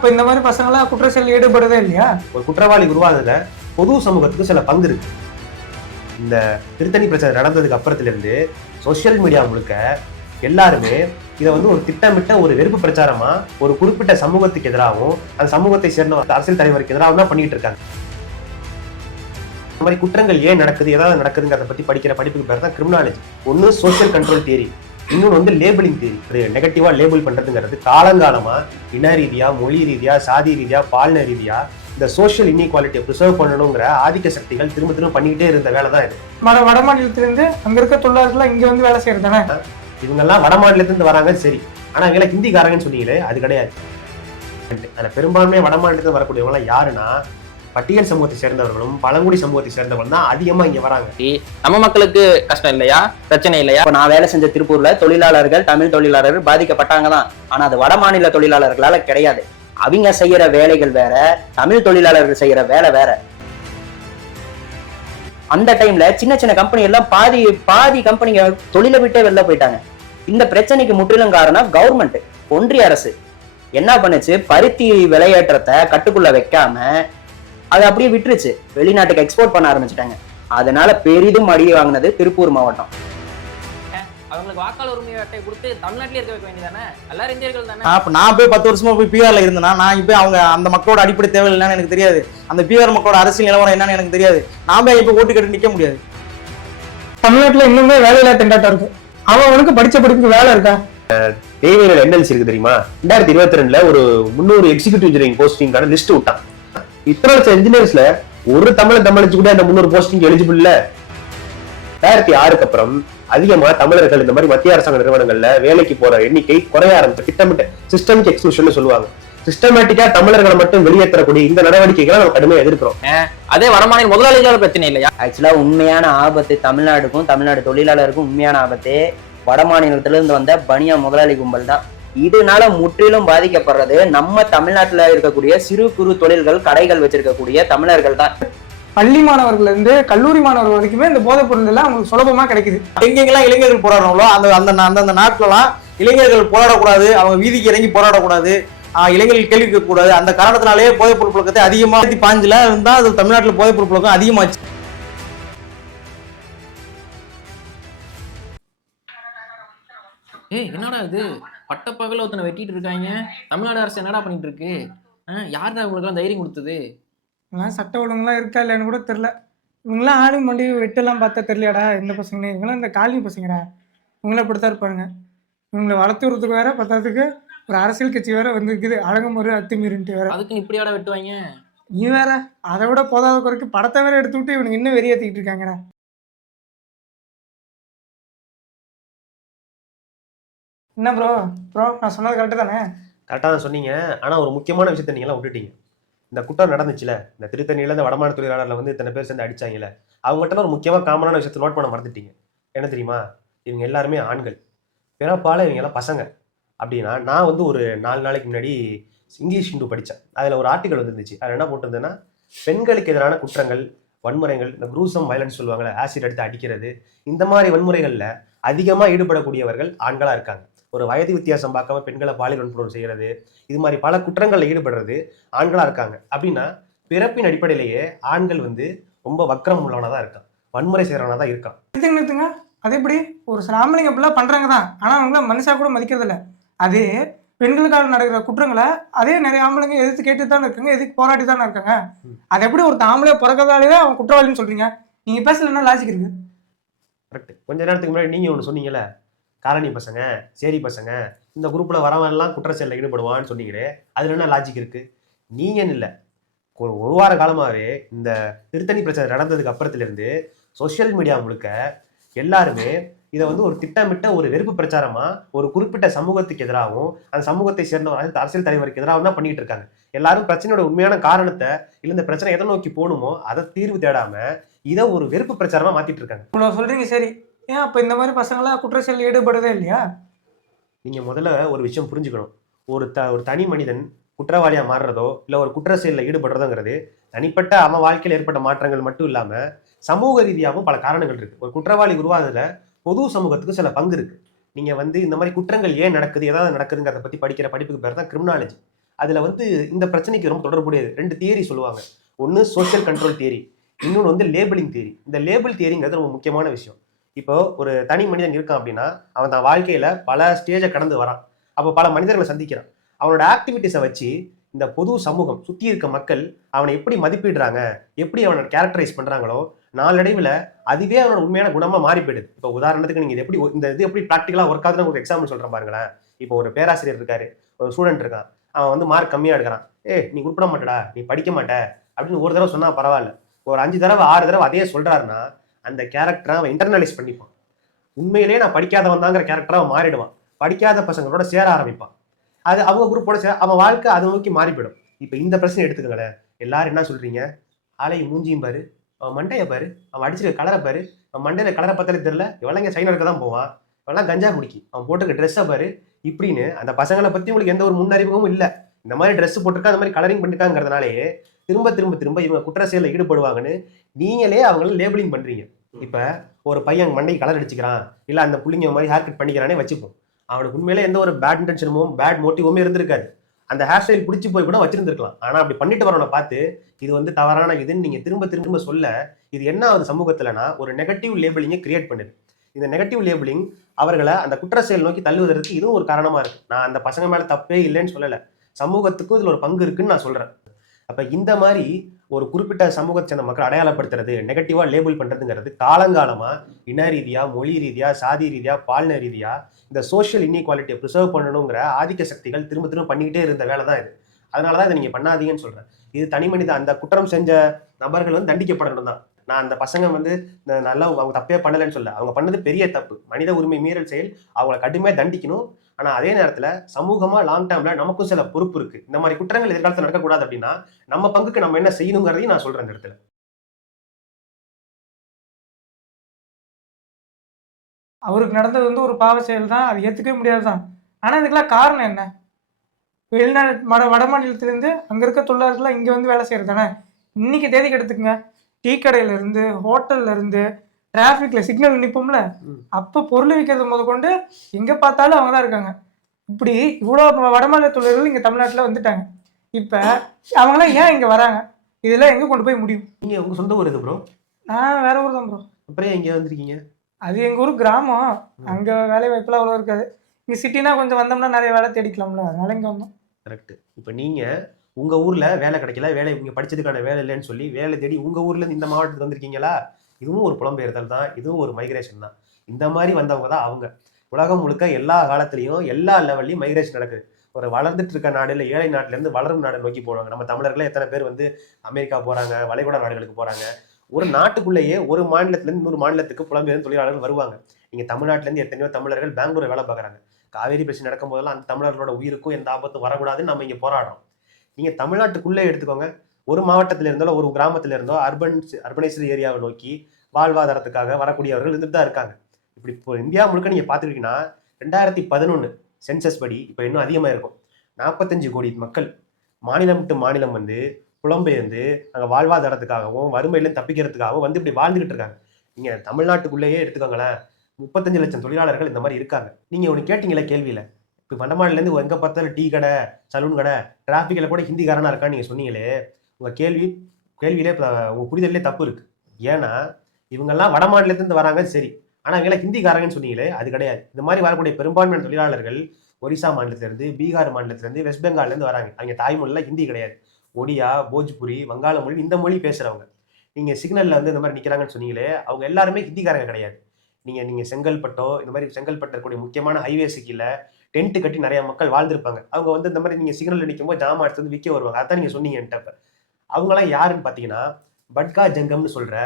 அப்ப இந்த மாதிரி பசங்களாம் குற்ற செயலில் ஈடுபடுறதே இல்லையா? ஒரு குற்றவாளி உருவாகுதுல பொது சமூகத்துக்கு சில பங்கு இருக்கு. இந்த திருத்தணி பிரச்சனை நடந்ததுக்கு அப்புறத்துல இருந்து சோசியல் மீடியா முழுக்க எல்லாருமே இதை வந்து ஒரு திட்டமிட்ட ஒரு வெறுப்பு பிரச்சாரமா ஒரு குறிப்பிட்ட சமூகத்துக்கு எதிராகவும் அந்த சமூகத்தை சேர்ந்த அரசியல் தலைவருக்கு எதிராகவும் தான் பண்ணிட்டு இருக்காங்க. இந்த மாதிரி குற்றங்கள் ஏன் நடக்குது, ஏதாவது நடக்குதுங்கிறத பத்தி படிக்கிற படிப்புக்கு பேர் தான் கிரிமினாலஜி. ஒன்னு சோசியல் கண்ட்ரோல் தியரி, இன்னொன்று வந்து லேபிளிங் தியரி. நெகட்டிவா லேபிள் பண்றதுங்கிறது காலங்காலமா இன ரீதியா, மொழி ரீதியா, சாதி ரீதியா, பாலின ரீதியா இந்த சோசியல் இன்இக்வாலிட்டியை ப்ரிசர்வ் பண்ணணுங்கிற ஆதிக்க சக்திகள் திரும்ப திரும்ப பண்ணிக்கிட்டே இருந்த வேலை தான் இது. வட மாநிலத்திலிருந்து அங்க இருக்க தொழிலாளர்கள் இங்க வந்து வேலை செய்யறது தானே. இவங்கெல்லாம் வட மாநிலத்திலிருந்து வராங்க சரி, ஆனா இவங்க ஹிந்திக்காரங்கன்னு சொன்னீங்களே அது கிடையாது. ஆனா பெரும்பான்மையா வட மாநிலத்தில் வரக்கூடியவங்க எல்லாம் யாருன்னா பட்டியல் சமூகத்தை சேர்ந்தவர்களும் பழங்குடி சமூகத்தை சேர்ந்தவர்களும் தான் அதிகமா இங்க வராங்க. நம்ம மக்களுக்கு கஷ்டம் இல்லையா, பிரச்சனை இல்லையா? நான் வேலை செஞ்ச திருப்பூர்ல தொழிலாளர்கள், தமிழ் தொழிலாளர்கள் பாதிக்கப்பட்டாங்க தான். ஆனா அது வட மாநில தொழிலாளர்களால கிடையாது. அவங்க செய்யற வேலைகள் வேற, தமிழ் தொழிலாளர்கள் செய்யற வேலை வேற. அந்த டைம்ல சின்ன சின்ன கம்பெனி எல்லாம் பாதி கம்பெனிங்க தொழிலை விட்டே வெளில போயிட்டாங்க. இந்த பிரச்சனைக்கு முற்றிலும் காரணம் கவர்மெண்ட், ஒன்றிய அரசு என்ன பண்ணுச்சு, பருத்தி விலையேற்றத்தை கட்டுக்குள்ள வைக்காம அதை அப்படியே விட்டுருச்சு, வெளிநாட்டுக்கு எக்ஸ்போர்ட் பண்ண ஆரம்பிச்சிட்டாங்க. அதனால பெரிதும் அடி வாங்கினது திருப்பூர் மாவட்டம். அவங்களுக்கு வாக்காளர் உரிமை அட்டை கொடுத்து தமிழ்நாட்டிலே இருக்க வைக்க வேண்டியதானே, எல்லாரும் இந்தியர்கள் தானே. அப்ப நான் போய் 10 வருஷமா போய் பிஆர்ல இருந்தேன்னா நான் போய் அவங்க அந்த மக்களோட அடிப்படை தேவை என்னன்னு எனக்கு தெரியாது, அந்த பிஆர் மக்களோட அரசியல் நிலவரம் என்னன்னு எனக்கு தெரியாது. நான் போய் இப்ப ஓட்டு கட்டி நிக்க முடியாது. தமிழ்நாட்டுல இன்னுமே வேலையில்லா திண்டாட்டம் இருக்கு. அவனுக்கு படிச்ச படிப்புக்கு வேலை இருக்கா? தேவையான என்எல்சி இருக்கு தெரியுமா, 2022 ஒரு 300 எக்ஸிகியூட்டிவ் இன்ஜினியரிங் போஸ்டிங்கான லிஸ்ட் விட்டான். இத்தனை லட்சம் இன்ஜினியர்ஸ்ல ஒரு தமிழ் கூட அந்த 300 போஸ்டிங் எலிஜிபிள் இல்ல. 2006 அப்புறம் அதிகமா தமிழர்கள் இந்த மாதிரி மத்திய அரசாங்க நிறுவனங்கள்ல வேலைக்கு போற எண்ணிக்கை குறைய ஆரம்பிச்சு. திட்டமிட்ட சிஸ்டமிக் எக்ஸ்க்ளூஷன் சொல்லுவாங்க. சிஸ்டமேட்டிக்கா தமிழர்களை மட்டும் வெளியேற்றக்கூடிய இந்த நடவடிக்கைகளை நம்ம கடுமையா எதிர்க்கிறோம். அதே வடமாநில முதலாளிகளோட பிரச்சனை இல்லையா? ஆக்சுவலா உண்மையான ஆபத்து தமிழ்நாடுக்கும் தமிழ்நாடு தொழிலாளருக்கும் உண்மையான ஆபத்து வட மாநிலத்துல இருந்து வந்த பனியா முதலாளி கும்பல் தான். இதனால முற்றிலும் பாதிக்கப்படுறது நம்ம தமிழ்நாட்டுல இருக்கக்கூடிய சிறு குறு தொழில்கள், கடைகள் வச்சிருக்கக்கூடிய தமிழர்கள் தான். பள்ளி மாணவர்கள் இருந்து கல்லூரி மாணவர்கள் வரைக்குமே இந்த போதைப் பொருள் எல்லாம் அவங்களுக்கு சுலபமா கிடைக்குது. எங்கெங்கெல்லாம் இளைஞர்கள் போராடுறாங்களோ அந்த நாட்களெல்லாம் இளைஞர்கள் போராடக்கூடாது, அவங்க வீதிக்கு இறங்கி போராடக்கூடாது, இளைஞர்கள் கேள்வி கேட்க கூடாது. அந்த காரணத்தினாலேயே போதைப் பொருள் புழக்கத்தை அதிகமா 2005 இருந்தா அது தமிழ்நாட்டில் போதைப் பொருள் புழக்கம் அதிகமாச்சு. என்னடா இது பட்டப்பகல ஒருத்தனை வெட்டிட்டு இருக்காங்க, தமிழ்நாடு அரசு என்னடா பண்ணிட்டு இருக்கு? யாருடா இவங்களுக்குலாம் தைரியம் கொடுத்தது? இவங்களாம் சட்ட ஒழுங்குலாம் இருக்கா இல்லைன்னு கூட தெரியல. இவங்களாம் ஆடு மண்டி வெட்டெல்லாம் பார்த்தா தெரியலையாடா இந்த பசங்க. இவங்களாம் இந்த காலனி பசங்கடா, இவங்களாம் இப்படித்தான் இருப்பாங்க. இவங்களை வளர்த்து விடுறதுக்கு வேற பத்தாததுக்கு ஒரு அரசியல் கட்சி வேற வந்துருக்குது, அழகுமுறை அத்துமீறின்ட்டு வேற. அதுக்குன்னு இப்படியாடா வெட்டுவாங்க? நீ வேற அதை விட போதாத குறைக்கு படத்தை வேற எடுத்து விட்டு இவனுக்கு இன்னும் வெறியேற்றிக்கிட்டு இருக்காங்கடா. என்ன ப்ரோ நான் சொன்னது கரெக்டு தானே? கரெக்டாக தான் சொன்னீங்க. ஆனா ஒரு முக்கியமான விஷயத்த நீங்களாம் விட்டுட்டீங்க. இந்த குற்றம் நடந்துச்சுல, இந்த திருத்தணியில இந்த வடமாநில தொழிலாளர்ல வந்து இத்தனை பேர் சேர்ந்து அடிச்சாங்கல்ல, அவங்ககிட்ட ஒரு முக்கியமா காமனான விஷயத்தை நோட் பண்ண மறந்துட்டீங்க. என்ன தெரியுமா? இவங்க எல்லாருமே ஆண்கள், பிறப்பால இவங்க எல்லாம் பசங்க. அப்படின்னா நான் வந்து ஒரு 4 நாளைக்கு முன்னாடி இங்கிலீஷ் ஹிந்து படித்தேன். அதில் ஒரு ஆர்டிகல் வந்துருந்துச்சு. அதில் என்ன போட்டிருந்தேன்னா, பெண்களுக்கு எதிரான குற்றங்கள், வன்முறைகள், இந்த குரூசம் வயலன்ஸ் சொல்லுவாங்கள்ல, ஆசிட் எடுத்து அடிக்கிறது, இந்த மாதிரி வன்முறைகளில் அதிகமாக ஈடுபடக்கூடியவர்கள் ஆண்களாக இருக்காங்க. ஒரு வயது வித்தியாசம் பார்க்காம பெண்களை பாலியல் வன்புணர்வு செய்கிறது, இது மாதிரி பல குற்றங்களில் ஈடுபடுறது ஆண்களாக இருக்காங்க. அப்படின்னா பிறப்பின் அடிப்படையிலேயே ஆண்கள் வந்து ரொம்ப வக்கரம் உள்ளவனாக தான் இருக்கான், வன்முறை செய்கிறவனாக தான் இருக்கான். நிறுத்துங்க. அது எப்படி? ஒரு சில ஆம்பளைங்க அப்படிலாம் பண்ணுறாங்க தான், ஆனால் அவங்களாம் மனுஷா கூட மதிக்கிறது இல்லை. அதே பெண்களுக்காக நடக்கிற குற்றங்களை அதே நிறைய ஆம்பளைங்க எதிர்த்து கேட்டு தானே இருக்காங்க, எதுக்கு போராட்டி தானே இருக்காங்க. அது எப்படி ஒரு ஆம்பளைய பிறக்கிறதாலே அவன் குற்றவாளின்னு சொல்றீங்க? நீங்கள் பேசலன்னா லாஜிக் இருக்கு. கரெக்ட். கொஞ்ச நேரத்துக்கு முன்னாடி நீங்கள் ஒன்று சொன்னீங்கல்ல, காலனி பசங்க, சேரி பசங்க, இந்த குரூப்பில் வரவன் எல்லாம் குற்ற செயலில் ஈடுபடுவான்னு சொன்னீங்களே, அதில் என்ன லாஜிக் இருக்குது? நீங்கள் இல்லை, ஒரு வார காலமாகவே இந்த திருத்தணி பிரச்சனை நடந்ததுக்கு அப்புறத்துலேருந்து சோசியல் மீடியா முழுக்க எல்லாருமே இதை வந்து ஒரு திட்டமிட்ட ஒரு வெறுப்பு பிரச்சாரமா ஒரு குறிப்பிட்ட சமூகத்துக்கு எதிராகவும் அந்த சமூகத்தை சேர்ந்த அரசியல் தலைவருக்கு எதிராகவும் தான் பண்ணிட்டு இருக்காங்க. எல்லாரும் பிரச்சனையோட உண்மையான காரணத்தை, இல்லை இந்த பிரச்சனை எதை நோக்கி போகணுமோ அதை தீர்வு தேடாம இதை ஒரு வெறுப்பு பிரச்சாரமா மாத்திட்டு இருக்காங்க. இவ்வளோ சொல்றீங்க சரி, ஏன் அப்போ இந்த மாதிரி பசங்களாம் குற்ற செயலில் ஈடுபடுறதே இல்லையா? நீங்க முதல்ல ஒரு விஷயம் புரிஞ்சுக்கணும். ஒரு தனி மனிதன் குற்றவாளியா மாறுறதோ இல்லை ஒரு குற்ற செயலில் ஈடுபடுறதோங்கிறது தனிப்பட்ட அவன் வாழ்க்கையில் ஏற்பட்ட மாற்றங்கள் மட்டும் இல்லாம சமூக ரீதியாகவும் பல காரணங்கள் இருக்கு. ஒரு குற்றவாளி உருவாகுதுல பொது சமூகத்துக்கு சில பங்கு இருக்கு. நீங்க வந்து இந்த மாதிரி குற்றங்கள் ஏன் நடக்குது, ஏதாவது நடக்குதுங்கிறத பத்தி படிக்கிற படிப்புக்கு பேர் தான் கிரிமினாலஜி. அதுல வந்து இந்த பிரச்சனைக்கு ரொம்ப தொடர்புடையது 2 தியரி சொல்லுவாங்க. ஒன்னு சோஷியல் கண்ட்ரோல் தியரி, இன்னொன்று வந்து லேபிளிங் தியரி. இந்த லேபிள் தியரிங்கிறது ரொம்ப முக்கியமான விஷயம். இப்போ ஒரு தனி மனிதன் இருக்கான் அப்படின்னா அவன் தான் வாழ்க்கையில பல ஸ்டேஜை கடந்து வரான். அப்போ பல மனிதர்களை சந்திக்கிறான். அவனோட ஆக்டிவிட்டிஸை வச்சு இந்த பொது சமூகம் சுத்தி இருக்க மக்கள் அவனை எப்படி மதிப்பிடுறாங்க, எப்படி அவனை கேரக்டரைஸ் பண்றாங்களோ நாளடைவில் அதுவே அவனோட உண்மையான குணமா மாறி போயிடுது. இப்போ உதாரணத்துக்கு நீங்க எப்படி இந்த இது எப்படி ப்ராக்டிகலா ஒர்க் ஆகுதுன்னு உங்களுக்கு எக்ஸாம்பிள் சொல்றேன் பாருங்களேன். இப்போ ஒரு பேராசிரியர் இருக்காரு, ஒரு ஸ்டூடெண்ட் இருக்கான், அவன் வந்து மார்க் கம்மியா எடுக்கிறான். நீ உருப்பட மாட்டடா, நீ படிக்க மாட்ட அப்படின்னு ஒரு தடவை சொன்னா பரவாயில்ல. ஒரு 5 தடவை 6 தடவை அதே சொல்றாருன்னா அந்த கேரக்டரை அவன் இன்டர்னலைஸ் பண்ணிப்பான். உண்மையிலேயே நான் படிக்காதவன் தாங்கிற கேரக்டரை அவன் மாறிடுவான். படிக்காத பசங்களோட சேர ஆரம்பிப்பான். அது அவங்க குரூப்போட அவன் வாழ்க்கை அதை நோக்கி மாறி போயிடும். இப்போ இந்த பிரச்சனை எடுத்துக்கங்களேன். எல்லாரும் என்ன சொல்றீங்க, ஆலை மூஞ்சியும் பாரு, அவன் மண்டையை பாரு, அவன் அடிச்சிருக்க கலரை பாரு, அவன் மண்டையில கலரை பத்தாலே தெரியல, இவெல்லாம் சைனா இருக்க தான் போவான், இவெல்லாம் கஞ்சா குடிக்கி, அவன் போட்டுக்க ட்ரெஸ்ஸை பாரு இப்படின்னு. அந்த பசங்களை பத்தி உங்களுக்கு எந்த ஒரு முன்னறிவும் இல்லை. இந்த மாதிரி ட்ரெஸ் போட்டிருக்கா, அந்த மாதிரி கலரிங் பண்ணிருக்காங்கிறதுனாலே திரும்ப திரும்ப திரும்ப இவங்க குற்ற செயலில் ஈடுபடுவாங்கன்னு நீங்களே அவங்கள லேபிளிங் பண்றீங்க. இப்ப ஒரு பையன் மண்டைக்கு கலர் அடிச்சுக்கிறான், இல்ல அந்த புள்ளிங்க மாதிரி ஹேர் கட் பண்ணிக்கிறானே வச்சுப்போம். அவனுக்கு உண்மையிலே எந்த ஒரு பேட் இன்டென்ஷனும் பேட் மோட்டிவுமே இருந்திருக்காது. அந்த ஹேர் ஸ்டைல் பிடிச்சி போய் கூட வச்சிருந்துருக்கலாம். ஆனா அப்படி பண்ணிட்டு வரவனை பார்த்து இது வந்து தவறான இதுன்னு நீங்க திரும்ப திரும்ப சொல்ல இது என்ன ஆகுது சமூகத்துலனா ஒரு நெகட்டிவ் லேபிளிங்கை கிரியேட் பண்ணுது. இந்த நெகட்டிவ் லேபிளிங் அவர்களை அந்த குற்ற செயல் நோக்கி தள்ளுவதற்கு இதுவும் ஒரு காரணமா இருக்கு. நான் அந்த பசங்க மேல தப்பே இல்லைன்னு சொல்லல, சமூகத்துக்கும் இதுல ஒரு பங்கு இருக்குன்னு நான் சொல்றேன். அப்ப இந்த மாதிரி ஒரு குறிப்பிட்ட சமூகத்தை சேர்ந்த மக்கள் அடையாளப்படுத்துறது, நெகட்டிவா லேபிள் பண்றதுங்கிறது காலங்காலமா இன ரீதியா, மொழி ரீதியா, சாதி ரீதியா, பாலின ரீதியா இந்த சோஷியல் இன்இக்வாலிட்டியை ப்ரிசர்வ் பண்ணணுங்கிற ஆதிக்க சக்திகள் திரும்ப திரும்ப பண்ணிக்கிட்டே இருந்த வேலை தான் இது. அதனாலதான் இதை நீங்க பண்ணாதீங்கன்னு சொல்றேன். இது தனி மனித அந்த குற்றம் செஞ்ச நபர்கள் வந்து தண்டிக்கப்படணும் தான். நான் அந்த பசங்க வந்து நல்லா அவங்க தப்பே பண்ணலைன்னு சொல்ல, அவங்க பண்ணது பெரிய தப்பு, மனித உரிமை மீறல் செயல், அவங்களை கடுமையா தண்டிக்கணும். ஆனா அதே நேரத்துல சமூகமா லாங் டேர்ம்ல நமக்கும் சில பொறுப்பு இருக்கு. இந்த மாதிரி குற்றங்கள் எதிர்காலத்தில் நடக்கக்கூடாது அப்படின்னா நம்ம பங்குக்கு நம்ம என்ன செய்யணுங்கிறதையும் நான் சொல்றேன் இந்த இடத்துல. அவருக்கு நடந்தது வந்து ஒரு பாவ செயல் தான், அது ஏற்றுக்கவே முடியாது தான். ஆனால் இதுக்கெல்லாம் காரணம் என்ன? வெளிநாடு வட மாநிலத்திலேருந்து அங்கே இருக்க தொழிலாளர்கள்லாம் இங்கே வந்து வேலை செய்கிறது தானே. இன்னைக்கு தேதிக்கு எடுத்துக்கங்க, டீ கடையிலேருந்து, ஹோட்டல்லேருந்து, டிராஃபிக்கில் சிக்னல் நிற்போம்ல, அப்போ பொருள் விற்கிறது முத கொண்டு எங்கே பார்த்தாலும் அவங்க தான் இருக்காங்க. இப்படி இவ்வளோ வடமாநில தொழிலாளர்கள் இங்கே தமிழ்நாட்டில் வந்துட்டாங்க. இப்போ அவங்களாம் ஏன் இங்கே வராங்க? இதெல்லாம் எங்கே கொண்டு போய் முடியும்? நீங்க உங்க சொந்த ஊர் எது ப்ரோ? நான் வேற ஊர் தான் ப்ரோ. அப்புறம் இங்கே வந்திருக்கீங்க? அது எங்கள் ஊர் கிராமம், அங்கே வேலை வாய்ப்புலாம் அவ்வளோ இருக்காது. இங்கே சிட்டினா கொஞ்சம் வந்தோம்னா நிறைய வேலை தேடிக்கலாம்ல, அதனால இங்கே வந்தோம். கரெக்ட். இப்போ நீங்க உங்க ஊர்ல வேலை கிடைக்கல, வேலை இங்க படிச்சதுக்கான வேலை இல்லைன்னு சொல்லி வேலை தேடி உங்க ஊர்ல இருந்து இந்த மாவட்டத்துக்கு வந்திருக்கீங்களா? இதுவும் ஒரு புலம்பெயர்தல் தான், இதுவும் ஒரு மைக்ரேஷன் தான். இந்த மாதிரி வந்தவங்க தான் அவங்க. உலகம் முழுக்க எல்லா காலத்திலையும் எல்லா லெவல்லையும் மைக்ரேஷன் நடக்குது. ஒரு வளர்ந்துட்டு இருக்க நாடு இல்லை ஏழை நாட்டுல இருந்து வளரும் நாடு நோக்கி போவாங்க. நம்ம தமிழர்களே எத்தனை பேர் வந்து அமெரிக்கா போறாங்க, வளைகுடா நாடுகளுக்கு போறாங்க. ஒரு நாட்டுக்குள்ளேயே ஒரு மாநிலத்திலேருந்து இன்னொரு மாநிலத்துக்கு புலம்பெயர்ந்த தொழிலாளர்கள் வருவாங்க. நீங்க தமிழ்நாட்டிலேருந்து எத்தனையோ தமிழர்கள் பெங்களூர் வேலை பார்க்குறாங்க. காவேரி பிரச்சனை நடக்கும் போதெல்லாம் அந்த தமிழர்களோட உயிருக்கும் எந்த ஆபத்தும் வரக்கூடாதுன்னு நம்ம இங்க போராடுறோம். நீங்க தமிழ்நாட்டுக்குள்ளே எடுத்துக்கோங்க, ஒரு மாவட்டத்தில் இருந்தோ ஒரு கிராமத்துல இருந்தோ அர்பனைஸ்டு ஏரியாவை நோக்கி வாழ்வாதாரத்துக்காக வரக்கூடியவர்கள் இருந்துட்டு தான் இருக்காங்க. இப்படி இப்போ இந்தியா முழுக்க நீங்க பார்த்துக்கிட்டீங்கன்னா 2011 சென்சஸ் படி இப்போ இன்னும் அதிகமாக இருக்கும். 45 கோடி மக்கள் மாநிலம் விட்டு மாநிலம் வந்து புலம்பெயர்ந்து அங்கே வாழ்வாதாரத்துக்காகவும் வறுமையிலும் தப்பிக்கிறதுக்காகவும் வந்து இப்படி வாழ்ந்துகிட்டு இருக்காங்க. நீங்க தமிழ்நாட்டுக்குள்ளேயே எடுத்துக்கோங்களேன், 35 லட்சம் தொழிலாளர்கள் இந்த மாதிரி இருக்காங்க. நீங்க ஒன்று கேட்டீங்களே கேள்வியில, இப்போ வடமாநிலேருந்து எங்க பார்த்தாலும் டீ கடை, சலூன் கடை, டிராஃபிக்கில் கூட ஹிந்திக்காரனா இருக்கான்னு நீங்க சொன்னீங்களே, உங்க கேள்வியிலே உங்க புரிதலே தப்பு இருக்கு. ஏன்னா இவங்கெல்லாம் வட மாநிலத்திலிருந்து வராங்க சரி, ஆனா இவங்களாம் ஹிந்திக்காரங்கன்னு சொன்னீங்களே, அது கிடையாது. இந்த மாதிரி வரக்கூடிய பெரும்பான்மையான தொழிலாளர்கள் ஒரிசா மாநிலத்திலிருந்து, பீகார் மாநிலத்திலிருந்து, வெஸ்ட் பெங்கால்லேருந்து வராங்க. அவங்க தாய்மொழியில் ஹிந்தி கிடையாது, ஒடியா, போஜ்புரி, வங்காள மொழி, இந்த மொழி பேசுறவங்க. நீங்க சிக்னல்ல வந்து இந்த மாதிரி நிக்கிறாங்கன்னு சொன்னீங்களே, அவங்க எல்லாருமே ஹிந்திக்காரங்க கிடையாது. நீங்க செங்கல்பட்டோ இந்த மாதிரி செங்கல்பட்டு இருக்கக்கூடிய முக்கியமான ஹைவேஸுக்கு கீழே டென்ட் கட்டி நிறைய மக்கள் வாழ்ந்திருப்பாங்க. அவங்க வந்து இந்த மாதிரி நீங்க சிக்னல்ல நிற்கும் போது ஜாமா எடுத்து வந்து விற்க வருவாங்க. அதான் நீங்க சொன்னீங்க என்கிட்ட. அவங்களாம் யாருன்னு பாத்தீங்கன்னா பட்கா ஜங்கம்னு சொல்ற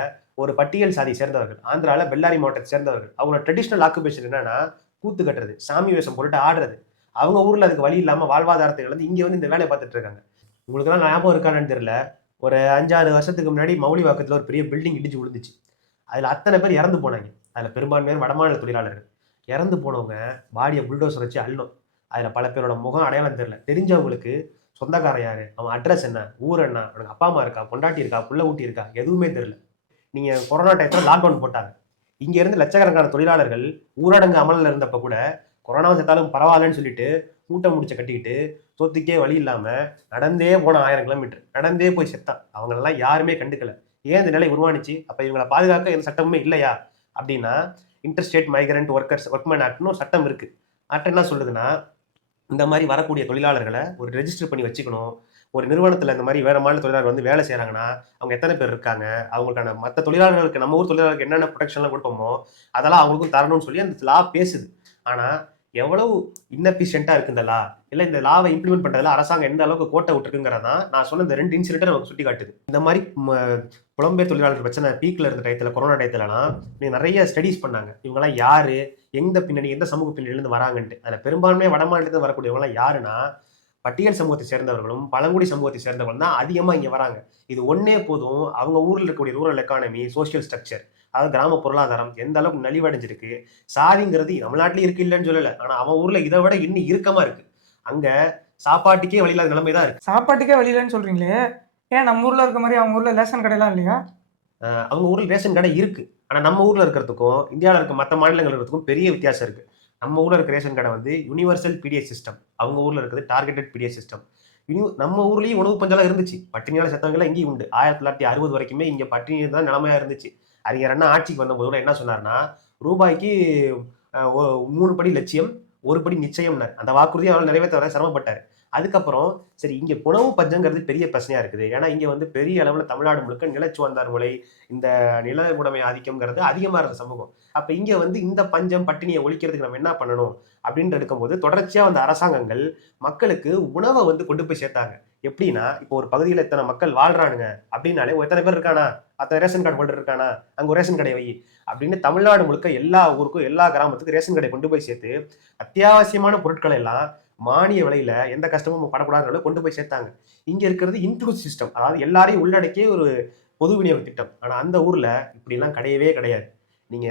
ஒரு பட்டியல் சாதி சேர்ந்தவர்கள், ஆந்திரால பெல்லாரி மாவட்டத்தை சேர்ந்தவர்கள். அவங்களோட ட்ரெடிஷனல் ஆக்குபேஷன் என்னன்னா கூத்து கட்டுறது, சாமி வேஷம் போட்டு ஆடுறது. அவங்க ஊர்ல அதுக்கு வழி இல்லாம வாழ்வாதாரத்தை இழந்து இங்க வந்து இந்த வேலையை பார்த்துட்டு இருக்காங்க. உங்களுக்குலாம் ஞாபகம் இருக்கான்னு தெரியல, ஒரு 5-6 வருஷத்துக்கு முன்னாடி மௌலிவாக்கத்துல ஒரு பெரிய பில்டிங் இடிச்சு விழுந்துச்சு. அதுல அத்தனை பேர் இறந்து போனாங்க. அதுல பெரும்பான்மையான வடமாநில தொழிலாளர்கள். இறந்து போனவங்க பாடியை புல்டோசர் வச்சு அள்ளணும். அதுல பல பேரோட முகம் அடையாளம் தெரியல. தெரிஞ்சவங்களுக்கு சொந்தக்காரன் யாரு, அவன் அட்ரஸ் என்ன, ஊர் என்ன, அவனுக்கு அப்பா அம்மா இருக்கா, பொண்டாட்டி இருக்கா, புள்ள ஊட்டி இருக்கா, எதுவுமே தெரியல. நீங்க கொரோனா டயத்துல லாக்டவுன் போட்டாங்க. இங்க இருந்து லட்சக்கணக்கான தொழிலாளர்கள் ஊரடங்கு அமலில் இருந்தப்ப கூட கொரோனா செத்தாலும் பரவாயில்லன்னு சொல்லிட்டு மூட்டை முடிச்ச கட்டிக்கிட்டு சொத்துக்கே வழி இல்லாம நடந்தே போன 1000 கிலோமீட்டர் நடந்தே போய் செத்தான். அவங்களெல்லாம் யாருமே கண்டுக்கல. ஏன் இந்த நிலை உருவானுச்சு? அப்ப இவங்களை பாதுகாக்க எந்த சட்டமுமே இல்லையா அப்படின்னா, இன்டர்ஸ்டேட் மைக்ரண்ட் ஒர்க்மேன் ஆக்ட்னு ஒரு சட்டம் இருக்கு. ஆக்ட் என்ன சொல்லுதுன்னா, இந்த மாதிரி வரக்கூடிய தொழிலாளர்களை ஒரு ரெஜிஸ்டர் பண்ணி வச்சுக்கணும். ஒரு நிறுவனத்துல இந்த மாதிரி வேற மாநில தொழிலாளர்கள் வந்து வேலை செய்யறாங்கன்னா அவங்க எத்தனை பேர் இருக்காங்க, அவங்களுக்கான மற்ற தொழிலாளர்களுக்கு நம்ம ஊர் தொழிலாளர்களுக்கு என்னென்ன ப்ரொடெக்ஷன்லாம் கொடுப்போமோ அதெல்லாம் அவங்களுக்கும் தரணும்னு சொல்லி அந்த லா பேசுது. ஆனா எவ்வளவு இன்னபிஷியண்டா இருக்கு இந்த லா, இல்ல இந்த லாவை இம்ப்ளிமெண்ட் பண்றதுல அரசாங்கம் எந்த அளவுக்கு கோட்டை விட்டுருக்குங்கிறதான் நான் சொன்ன இந்த 2 இன்சிடென்ட் நமக்கு சுட்டி காட்டுது. இந்த மாதிரி புலம்பெயர் தொழிலாளர் பிரச்சனை பீக்ல இருந்த டயத்துல, கொரோனா டயத்துலலாம் நிறைய ஸ்டடிஸ் பண்ணாங்க. இவங்கெல்லாம் யாரு, எந்த பின்னணி, எந்த சமூக பின்னணியிலிருந்து வராங்கன்ட்டு. அதுல பெரும்பான்மையா வட மாநிலத்தில் வரக்கூடியவங்கலாம் யாருன்னா பட்டியல் சமூகத்தை சேர்ந்தவர்களும் பழங்குடி சமூகத்தை சேர்ந்தவர்களும் தான் அதிகமா இங்க வராங்க. இது ஒன்னே போதும் அவங்க ஊர்ல இருக்கக்கூடிய ரூரல் எக்கானமி, சோசியல் ஸ்ட்ரக்சர், அதாவது கிராம பொருளாதாரம் எந்த அளவுக்கு நலிவடைஞ்சிருக்கு. சாதிங்கிறது தமிழ்நாட்டிலேயே இருக்கு இல்லைன்னு சொல்லல, ஆனா அவன் ஊர்ல இதை விட இன்னும் இறுக்கமா இருக்கு. அங்க சாப்பாட்டுக்கே வழி இல்லாத நிலைமை தான் இருக்கு. சாப்பாட்டுக்கே வழி இல்லைன்னு சொல்றீங்களே, ஏன் நம்ம ஊர்ல இருக்க மாதிரி அவங்க ஊர்ல ரேஷன் கடையெல்லாம் இல்லையா? அவங்க ஊர்ல ரேஷன் கடை இருக்கு, ஆனா நம்ம ஊர்ல இருக்கிறதுக்கும் இந்தியாவில் இருக்க மற்ற மாநிலங்கள் இருக்கிறதுக்கும் பெரிய வித்தியாசம் இருக்கு. நம்ம ஊர்ல இருக்க ரேஷன் கடை வந்து யூனிவர்சல் பிடிஎஸ் சிஸ்டம், அவங்க ஊர்ல இருக்கிறது டார்கெட்டட் பிடிஎஸ் சிஸ்டம். நம்ம ஊர்லயும் உணவு பஞ்சம்லாம் இருந்துச்சு, பட்டினியால செத்தவங்கலாம் இங்கேயும் உண்டு. 1960 வரைக்குமே இங்க பட்டினி தான் நிலைமையா இருந்துச்சு. அறிஞர் அண்ணா ஆட்சிக்கு வந்தபோது கூட என்ன சொன்னார்னா, ரூபாய்க்கு 3 படி லட்சியம் 1 படி நிச்சயம்னார். அந்த வாக்குறுதியை அவள் நிறைவேற்ற வர சிரமப்பட்டார். அதுக்கப்புறம் சரி, இங்க உணவு பஞ்சங்கிறது பெரிய பிரச்சனையா இருக்குது. ஏன்னா இங்க வந்து பெரிய அளவுல தமிழ்நாடு முழுக்க நிலச்சுவந்தார் முறை, இந்த நில உடைமை ஆதிக்கம்ங்கிறது அதிகமா இருந்த சமூகம். அப்ப இங்க வந்து இந்த பஞ்சம் பட்டினியை ஒழிக்கிறதுக்கு நம்ம என்ன பண்ணணும் அப்படின்னு எடுக்கும்போது தொடர்ச்சியா வந்த அரசாங்கங்கள் மக்களுக்கு உணவை வந்து கொண்டு போய் சேர்த்தாங்க. எப்படின்னா, இப்போ ஒரு பகுதியில் இத்தனை மக்கள் வாழ்றானுங்க அப்படின்னாலே எத்தனை பேர் இருக்கானா, அத்தனை ரேஷன் கார்டு ஹோல்டர் இருக்கானா, அங்க ஒரு ரேஷன் கடை வை அப்படின்னு தமிழ்நாடு முழுக்க எல்லா ஊருக்கும் எல்லா கிராமத்துக்கும் ரேஷன் கடை கொண்டு போய் சேர்த்து அத்தியாவசியமான பொருட்களை எல்லாம் மானிய விலையில எந்த கஷ்டமும் படக்கூடாது கொண்டு போய் சேர்த்தாங்க. இங்க இருக்கிறது இன்க்ளூசிவ் சிஸ்டம், அதாவது எல்லாரையும் உள்ளடக்கிய ஒரு பொது விநியோக திட்டம். ஆனா அந்த ஊர்ல இப்படி எல்லாம் கிடையவே கிடையாது. நீங்க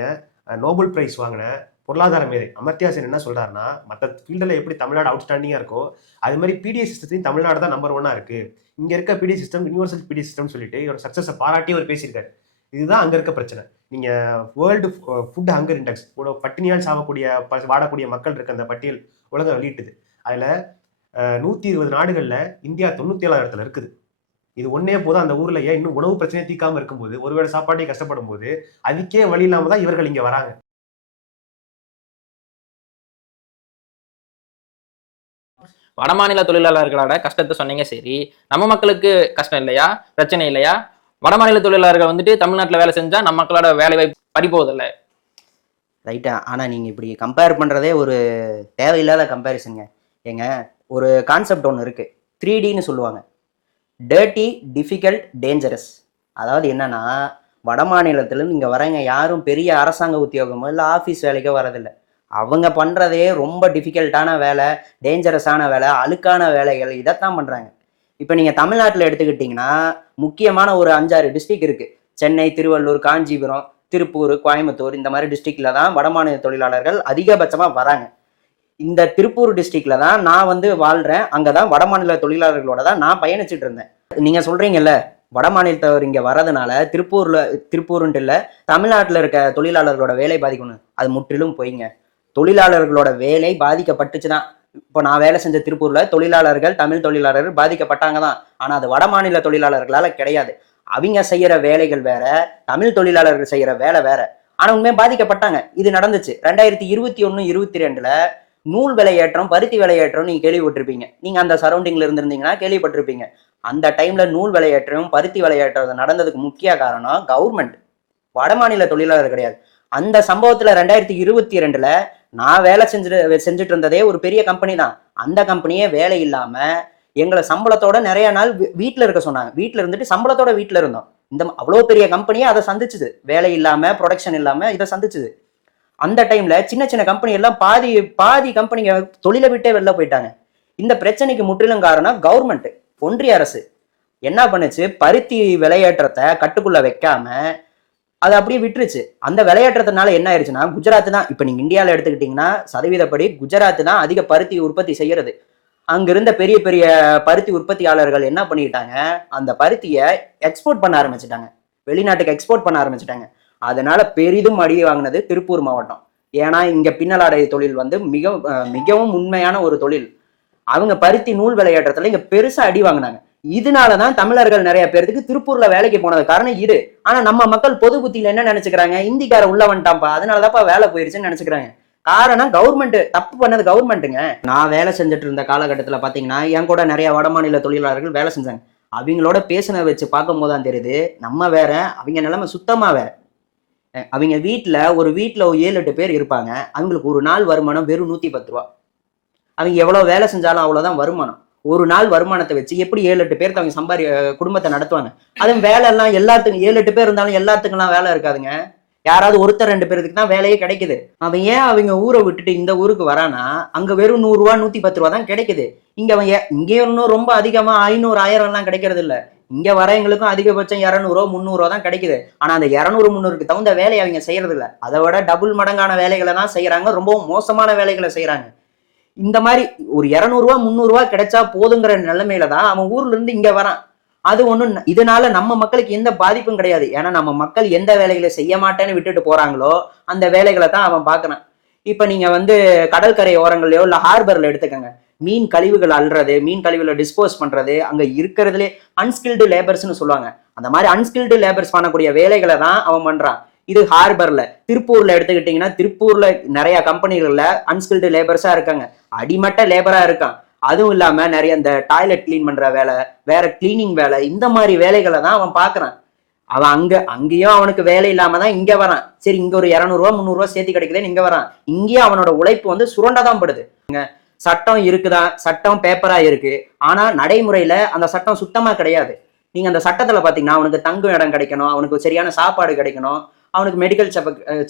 நோபல் பிரைஸ் வாங்கின பொருளாதார மேதை அமர்த்தியா சென் என்ன சொல்றாருன்னா, மற்ற ஃபீல்டில் எப்படி தமிழ்நாடு அவுட்ஸ்டாண்டிங்கா இருக்கோ அது மாதிரி பிடிஎஸ் சிஸ்டத்தையும் தமிழ்நாடு தான் நம்பர் 1 இருக்கு. இங்க இருக்க PDS system universal PDS system சொல்லிட்டு ஒரு சக்சஸை பாராட்டி அவர் பேசியிருக்காரு. இதுதான் அங்க இருக்க பிரச்சனை. நீங்க வேர்ல்டு ஃபுட் ஹங்கர் இண்டெக்ஸ், பட்டினியால் வாடக்கூடிய மக்கள் இருக்க அந்த பட்டியல் உலகம் வெளியிட்டுது. அதுல 120 நாடுகள்ல இந்தியா 97ஆவது இடத்துல இருக்குது. இது ஒன்னே போதும் அந்த ஊர்ல ஏன் இன்னும் உணவு பிரச்சனையை தீர்க்காம இருக்கும்போது, ஒருவேளை சாப்பாட்டை கஷ்டப்படும் போது அதுக்கே வழி இல்லாம தான் இவர்கள் இங்க வராங்க. வடமாநில தொழிலாளர்களோட கஷ்டத்தை சொன்னீங்க. சரி, நம்ம மக்களுக்கு கஷ்டம் இல்லையா, பிரச்சனை இல்லையா? வடமாநில தொழிலாளர்கள் வந்துட்டு தமிழ்நாட்டில் வேலை செஞ்சா நம்ம மக்களோட வேலை வாய்ப்பு பறிபோதில்லை. ரைட்டா? ஆனா நீங்க இப்படி கம்பேர் பண்றதே ஒரு தேவையில்லாத கம்பேரிசனுங்க. ஏங்க, ஒரு கான்செப்ட் ஒன்று இருக்கு, 3Dன்னு சொல்லுவாங்க. Dirty, difficult, dangerous. அதாவது என்னன்னா, வட மாநிலத்திலேருந்து இங்கே வரவங்க யாரும் பெரிய அரசாங்க உத்தியோகமோ இல்லை ஆஃபீஸ் வேலைக்கோ வரதில்லை. அவங்க பண்ணுறதே ரொம்ப டிஃபிகல்ட்டான வேலை, டேஞ்சரஸான வேலை, அழுக்கான வேலைகள், இதைத்தான் பண்ணுறாங்க. இப்போ நீங்கள் தமிழ்நாட்டில் எடுத்துக்கிட்டிங்கன்னா முக்கியமான ஒரு 5-6 டிஸ்ட்ரிக்ட் இருக்குது. சென்னை, திருவள்ளூர், காஞ்சிபுரம், திருப்பூர், கோயம்புத்தூர், இந்த மாதிரி டிஸ்ட்ரிக்டில் தான் வடமாநில தொழிலாளர்கள் அதிகபட்சமாக வராங்க. இந்த திருப்பூர் டிஸ்ட்ரிக்ட்ல தான் நான் வந்து வாழ்கிறேன். அங்கே தான் வடமாநில தொழிலாளர்களோட தான் நான் பயணிச்சுட்டு இருந்தேன். நீங்கள் சொல்கிறீங்கல்ல, வட மாநிலத்தவர் இங்கே வரதுனால திருப்பூருன்ட்டு இல்லை, தமிழ்நாட்டில் இருக்க தொழிலாளர்களோட வேலை பாதிக்கணும். அது முற்றிலும் போய்ங்க. தொழிலாளர்களோட வேலை பாதிக்கப்பட்டுச்சு தான். இப்போ நான் வேலை செஞ்ச திருப்பூரில் தொழிலாளர்கள், தமிழ் தொழிலாளர்கள் பாதிக்கப்பட்டாங்க தான். ஆனால் அது வட மாநில தொழிலாளர்களால் கிடையாது. அவங்க செய்கிற வேலைகள் வேற, தமிழ் தொழிலாளர்கள் செய்கிற வேலை வேற. ஆனால் உண்மையாக பாதிக்கப்பட்டாங்க. இது நடந்துச்சு 2021-22 நூல் விலையேற்றம், பருத்தி விலையேற்றம் நீங்கள் கேள்விப்பட்டிருப்பீங்க. நீங்கள் அந்த சரௌண்டிங்கில் இருந்திருந்தீங்கன்னா கேள்விப்பட்டிருப்பீங்க. அந்த டைமில் நூல் விலையேற்றம், பருத்தி விலையேற்றம் நடந்ததுக்கு முக்கிய காரணம் கவர்மெண்ட், வடமாநில தொழிலாளர் கிடையாது. அந்த சம்பவத்தில் 2022 நான் வேலை செஞ்சுட்டு இருந்ததே ஒரு பெரிய கம்பெனி தான். அந்த கம்பெனியே வேலை இல்லாமல் எங்களை சம்பளத்தோட நிறைய நாள் வீட்டில் இருக்க சொன்னாங்க. வீட்டில் இருந்துட்டு சம்பளத்தோட வீட்டில் இருந்தோம். இந்த அவ்வளோ பெரிய கம்பெனியே அதை சந்திச்சுது. வேலை இல்லாமல், ப்ரொடக்ஷன் இல்லாமல் இதை சந்திச்சுது. அந்த டைம்ல சின்ன சின்ன கம்பெனி எல்லாம் பாதி கம்பெனிங்க தொழிலை விட்டே வெளில போயிட்டாங்க. இந்த பிரச்சனைக்கு முற்றிலும் காரணம் கவர்மெண்ட், ஒன்றிய அரசு என்ன பண்ணுச்சு, பருத்தி விலையேற்றத்தை கட்டுக்குள்ள வைக்காம அதை அப்படியே விட்டுருச்சு. அந்த விலையேற்றத்தினால என்ன ஆயிடுச்சுன்னா, குஜராத் தான், இப்போ நீங்க இந்தியாவில் எடுத்துக்கிட்டீங்கன்னா சதவீதப்படி குஜராத் தான் அதிக பருத்தி உற்பத்தி செய்யறது. அங்கிருந்த பெரிய பெரிய பருத்தி உற்பத்தியாளர்கள் என்ன பண்ணிட்டாங்க, அந்த பருத்தியை எக்ஸ்போர்ட் பண்ண ஆரம்பிச்சுட்டாங்க, வெளிநாட்டுக்கு எக்ஸ்போர்ட் பண்ண ஆரம்பிச்சுட்டாங்க. அதனால பெரிதும் அடி வாங்கினது திருப்பூர் மாவட்டம். ஏன்னா இங்க பின்னலாடை தொழில் வந்து மிகவும் உண்மையான ஒரு தொழில். அவங்க பருத்தி நூல் விளையாடுறதுல இங்க பெருசா அடி வாங்கினாங்க. இதனாலதான் தமிழர்கள் நிறைய பேருக்கு திருப்பூர்ல வேலைக்கு போனது காரணம் இது. ஆனா நம்ம மக்கள் பொது புத்தியில என்ன நினைச்சுக்கிறாங்க, இந்திக்கார உள்ள வந்துட்டான்ப்பா அதனாலதான்ப்பா வேலை போயிருச்சுன்னு நினைச்சுக்கிறாங்க. காரணம் கவர்மெண்ட் தப்பு பண்ணது கவர்மெண்ட்டுங்க. நான் வேலை செஞ்சுட்டு இருந்த காலகட்டத்துல பாத்தீங்கன்னா என் கூட நிறைய வடமாநில தொழிலாளர்கள் வேலை செஞ்சாங்க. அவங்களோட பேசின வச்சு பார்க்கும் போதுதான் தெரியுது நம்ம வேற, அவங்க நிலைமை சுத்தமா வேற. அவங்க ஒரு வீட்டுல 7-8 பேர் இருப்பாங்க. அவங்களுக்கு ஒரு நாள் வருமானம் வெறும் 110 ரூபா. அவங்க எவ்வளவு வேலை செஞ்சாலும் அவ்வளவுதான் வருமானம். ஒரு நாள் வருமானத்தை வச்சு எப்படி 7-8 பேருக்கு அவங்க குடும்பத்தை நடத்துவாங்க? அதுவும் வேலை எல்லாம் எல்லாத்துக்கும் 7-8 பேர் இருந்தாலும் எல்லாத்துக்கும் எல்லாம் வேலை இருக்காதுங்க. யாராவது ஒருத்தர் 2 பேருக்கு தான் வேலையே கிடைக்குது. அவன் ஏன் அவங்க ஊரை விட்டுட்டு இந்த ஊருக்கு வரானா, அங்க வெறும் 100 ரூபா 110 ரூபா தான் கிடைக்குது. இங்கே இன்னும் ரொம்ப அதிகமா 500 1000 எல்லாம் கிடைக்கிறது இல்ல. இங்க வரவங்களுக்கும் அதிகபட்சம் 200 300 தான் கிடைக்குது. ஆனா அந்த 200 300க்கு தகுந்த வேலையை அவங்க செய்யறது இல்ல. அதை விட டபுள் மடங்கான வேலைகளை தான் செய்யறாங்க. ரொம்ப மோசமான வேலைகளை செய்யறாங்க. இந்த மாதிரி ஒரு 200 ரூபா 300 ரூபா கிடைச்சா போதுங்கிற நிலைமையில தான் அவன் ஊர்ல இருந்து இங்க வரான். அது ஒண்ணும் இதனால நம்ம மக்களுக்கு எந்த பாதிப்பும் கிடையாது. ஏன்னா நம்ம மக்கள் எந்த வேலைகளை செய்ய மாட்டேன்னு விட்டுட்டு போறாங்களோ அந்த வேலைகளை தான் அவன் பாக்குறான். இப்ப நீங்க கடற்கரை ஓரங்களையோ இல்ல ஹார்பர்ல எடுத்துக்கங்க. மீன் கழிவுகள் அள்ளுறது, மீன் கழிவுகளை டிஸ்போஸ் பண்றது, அங்க இருக்கிறதுலே அன்ஸ்கில்டு லேபர்ஸ்னு சொல்லுவாங்க. அந்த மாதிரி அன்ஸ்கில்டு லேபர்ஸ் பண்ணக்கூடிய வேலைகளை தான் அவன் பண்றான். இது ஹார்பர்ல. திருப்பூர்ல எடுத்துக்கிட்டீங்கன்னா திருப்பூர்ல நிறைய கம்பெனிகள்ல அன்ஸ்கில்டு லேபர்ஸா இருக்காங்க, அடிமட்ட லேபரா இருக்கான். அதுவும் இல்லாம நிறைய இந்த டாய்லெட் கிளீன் பண்ற வேலை, வேற கிளீனிங் வேலை, இந்த மாதிரி வேலைகளை தான் அவன் பாக்குறான். அவன் அங்கேயும் அவனுக்கு வேலை இல்லாம தான் இங்க வரான். சரி, இங்க ஒரு 200 ரூபா 300 ரூபா சேர்த்து கிடைக்குதுன்னு இங்க வரான். இங்கேயும் அவனோட உழைப்பு சுரண்டதான் படுது. சட்டம் இருக்குதான், சட்டம் பேப்பரா இருக்கு. ஆனா நடைமுறையில அந்த சட்டம் சுத்தமா கிடையாது. நீங்க அந்த சட்டத்துல பாத்தீங்கன்னா அவனுக்கு தங்கும் இடம் கிடைக்கணும், அவனுக்கு சரியான சாப்பாடு கிடைக்கணும், அவனுக்கு மெடிக்கல்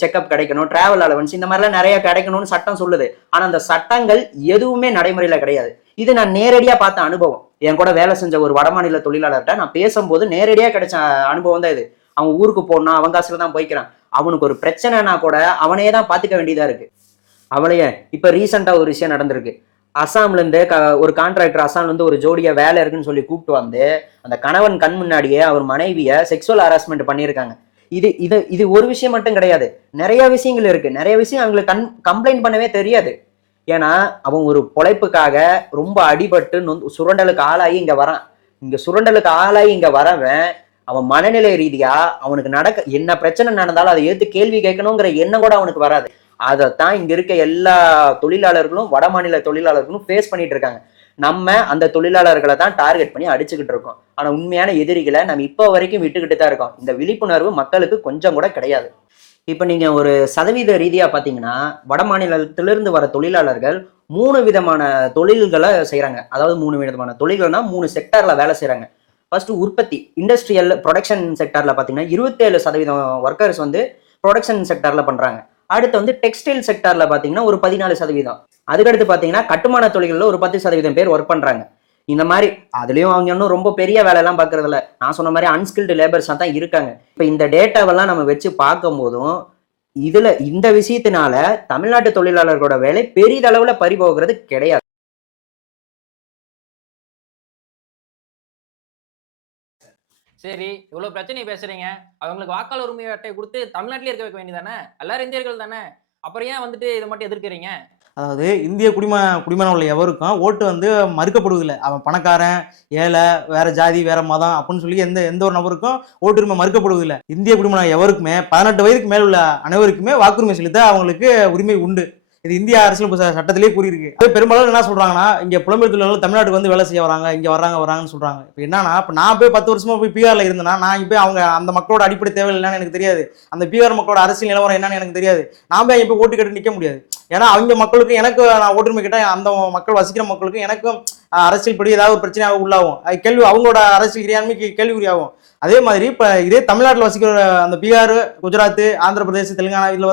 செக்அப் கிடைக்கணும், டிராவல் அலவன்ஸ், இந்த மாதிரிலாம் நிறைய கிடைக்கணும்னு சட்டம் சொல்லுது. ஆனா அந்த சட்டங்கள் எதுவுமே நடைமுறையில கிடையாது. இது நான் நேரடியா பார்த்த அனுபவம். என் கூட வேலை செஞ்ச ஒரு வடமாநில தொழிலாளர்கிட்ட நான் பேசும்போது நேரடியா கிடைச்ச அனுபவம் தான் இது. அவன் ஊருக்கு போனா அவன் காசுல தான் போய்க்கிறான். அவனுக்கு ஒரு பிரச்சனைனா கூட அவனையே தான் பாத்துக்க வேண்டியதா இருக்கு. அவளையே இப்ப ரீசெண்டா ஒரு விஷயம் நடந்திருக்கு. அசாம்ல இருந்து ஒரு கான்ட்ராக்டர் அசாம்ல இருந்து ஒரு ஜோடியா வேலை இருக்குன்னு சொல்லி கூப்பிட்டு அந்த கணவன் கண் முன்னாடியே அவர் மனைவிய செக்ஷுவல் ஹராஸ்மெண்ட் பண்ணியிருக்காங்க. இது ஒரு விஷயம் மட்டும் கிடையாது, நிறைய விஷயங்கள் இருக்கு. நிறைய விஷயம் அவங்களுக்கு கம்ப்ளைண்ட் பண்ணவே தெரியாது. ஏன்னா அவன் ஒரு பொழைப்புக்காக ரொம்ப அடிபட்டு சுரண்டலுக்கு ஆளாகி இங்க வரான். சுரண்டலுக்கு ஆளாகி இங்க வரவன் அவன் மனநிலை ரீதியா அவனுக்கு என்ன பிரச்சனை நடந்தாலும் அதை ஏத்து கேள்வி கேட்கணுங்கிற எண்ணம் கூட அவனுக்கு வராது. அதைத்தான் இங்க இருக்க எல்லா தொழிலாளர்களும் வடமாநில தொழிலாளர்களும் ஃபேஸ் பண்ணிட்டு இருக்காங்க. நம்ம அந்த தொழிலாளர்களை தான் டார்கெட் பண்ணி அடிச்சுக்கிட்டு இருக்கோம். ஆனா உண்மையான எதிரிகளை நம்ம இப்போ வரைக்கும் விட்டுக்கிட்டு தான் இருக்கோம். இந்த விழிப்புணர்வு மக்களுக்கு கொஞ்சம் கூட கிடையாது. இப்ப நீங்க ஒரு சதவீத ரீதியா பாத்தீங்கன்னா வட மாநிலத்திலிருந்து வர தொழிலாளர்கள் 3 விதமான தொழில்களை செய்யறாங்க. அதாவது 3 விதமான தொழில்கள்னா 3 செக்டார்ல வேலை செய்யறாங்க. ஃபர்ஸ்ட் உற்பத்தி, இண்டஸ்ட்ரியல் ப்ரொடக்ஷன் செக்டார்ல பாத்தீங்கன்னா 27% ஒர்க்கர்ஸ் ப்ரொடக்ஷன் செக்டார்ல பண்றாங்க. அடுத்து டெக்ஸ்டைல் செக்டார்ல பாத்தீங்கன்னா ஒரு 14%. அதுக்கடுத்து பாத்தீங்கன்னா கட்டுமான தொழில்கள்ல ஒரு 10% பேர் ஒர்க் பண்றாங்க. இந்த மாதிரி அதுலயும் அவங்க இன்னும் ரொம்ப பெரிய வேலை எல்லாம் பாக்குறது இல்ல. நான் சொன்ன மாதிரி அன்ஸ்கில்டு லேபர்ஸா தான் இருக்காங்க. இப்ப இந்த டேட்டாவெல்லாம் நம்ம வச்சு பார்க்கும் போதும் இந்த விஷயத்தினால தமிழ்நாட்டு தொழிலாளர்களோட வேலை பெரிதளவுல பறிபோகிறது கிடையாது. சரி, இவ்வளவு பிரச்சனை பேசுறீங்க. அவங்களுக்கு வாக்காளர் உரிமை அட்டை கொடுத்து தமிழ்நாட்டிலே இருக்க வைக்க வேண்டியதானே? எல்லாரும் இந்தியர்கள் தானே, அப்புறம் ஏன் இதை மட்டும் எதிர்க்கிறீங்க? அதாவது இந்திய குடிமகன் உள்ள எவருக்கும் ஓட்டு மறுக்கப்படுவதில்லை. அவன் பணக்காரன், ஏழை, வேற ஜாதி, வேற மதம் அப்படின்னு சொல்லி எந்த ஒரு நபருக்கும் ஓட்டுரிமை மறுக்கப்படுவதில்லை. இந்திய குடிமகன் எவருக்குமே 18 வயதுக்கு மேல் உள்ள அனைவருக்குமே வாக்குரிமை செலுத்த அவங்களுக்கு உரிமை உண்டு. இது இந்திய அரசியல் சட்டத்திலேயே கூறியிருக்கு. பெரும்பாலும் என்ன சொல்றாங்கன்னா, இங்க புலம்பெயர் தொழிலாளர்கள் தமிழ்நாட்டுக்கு வேலை செய்ய வராங்க, இங்க வராங்கன்னு சொல்றாங்க. இப்ப என்னன்னா, இப்ப நான் போய் 10 வருஷமா போய் பீகார்ல இருந்தேன்னா நான் போய் அந்த மக்களோட அடிப்படை தேவை என்னன்னு எனக்கு தெரியாது. அந்த பீகார் மக்களோட அரசியல் நிலவரம் என்னன்னு எனக்கு தெரியாது. நான் போய் அங்க போய் ஓட்டு கேட்டு நிக்க முடியாது. ஏன்னா அவங்க மக்களுக்கு எனக்கு நான் ஓட்டுரிமை கேட்டா அந்த மக்கள் வசிக்கிற மக்களுக்கும் எனக்கும் அரசியல் படி ஏதாவது ஒரு பிரச்சனையாக உள்ளாகும். கேள்வி அவங்களோட அரசியல் இறையாண்மைக்கு கேள்விக்குறியாகும். அதே மாதிரி இப்ப இதே தமிழ்நாட்டில் வசிக்கிற அந்த பீகார், குஜராத், ஆந்திர பிரதேச, தெலுங்கானா இதுல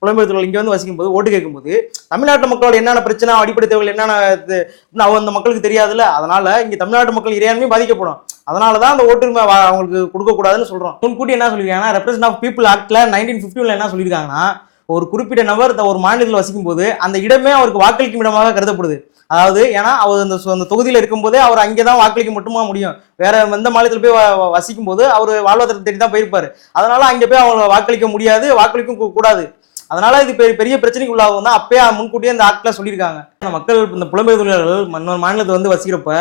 புலம்பெயர் தொழில் இங்க வசிக்கும் போது ஓட்டு கேட்கும்போது தமிழ்நாட்டு மக்களோட என்னென்ன பிரச்சனை, அடிப்படை தேவைகள் என்னென்ன அந்த மக்களுக்கு தெரியாதுல்ல. அதனால இங்க தமிழ்நாட்டு மக்கள் இறையாண்மையும் பாதிக்கப்படும். அதனாலதான் அந்த ஓட்டுரிமை அவங்களுக்கு கொடுக்க கூடாதுன்னு சொல்றோம். முன்கூட்டி என்ன சொல்லியிருக்காங்கன்னா, ரெப்ரசன்ட் ஆஃப் பீப்புள் ஆக்ட்ல 1950 என்ன சொல்லியிருக்காங்கன்னா, ஒரு குறிப்பிட்ட நபர் ஒரு மாநிலத்தில் வசிக்கும் போது அந்த இடமே அவருக்கு வாக்களிக்கும் இடமாக கருதப்படுது. அதாவது ஏன்னா அவர் அந்த தொகுதியில் இருக்கும்போதே அவர் அங்கேதான் வாக்களிக்க மட்டுமா முடியும். வேற எந்த மாநிலத்தில் போய் வசிக்கும் போது அவர் வாழ்வாதாரத்தை தேடி தான் போயிருப்பாரு. அதனால அங்கே போய் அவங்க வாக்களிக்க முடியாது, வாக்களிக்கும் கூடாது. அதனால இது பெரிய பிரச்சனைக்கு உள்ளாகும் தான் அப்பயே முன்கூட்டியே இந்த ஆக்ட்ல சொல்லியிருக்காங்க. மக்கள் இந்த புலம்பெயர் தொழிலாளர்கள் இன்னொரு மாநிலத்தை வந்து வசிக்கிறப்ப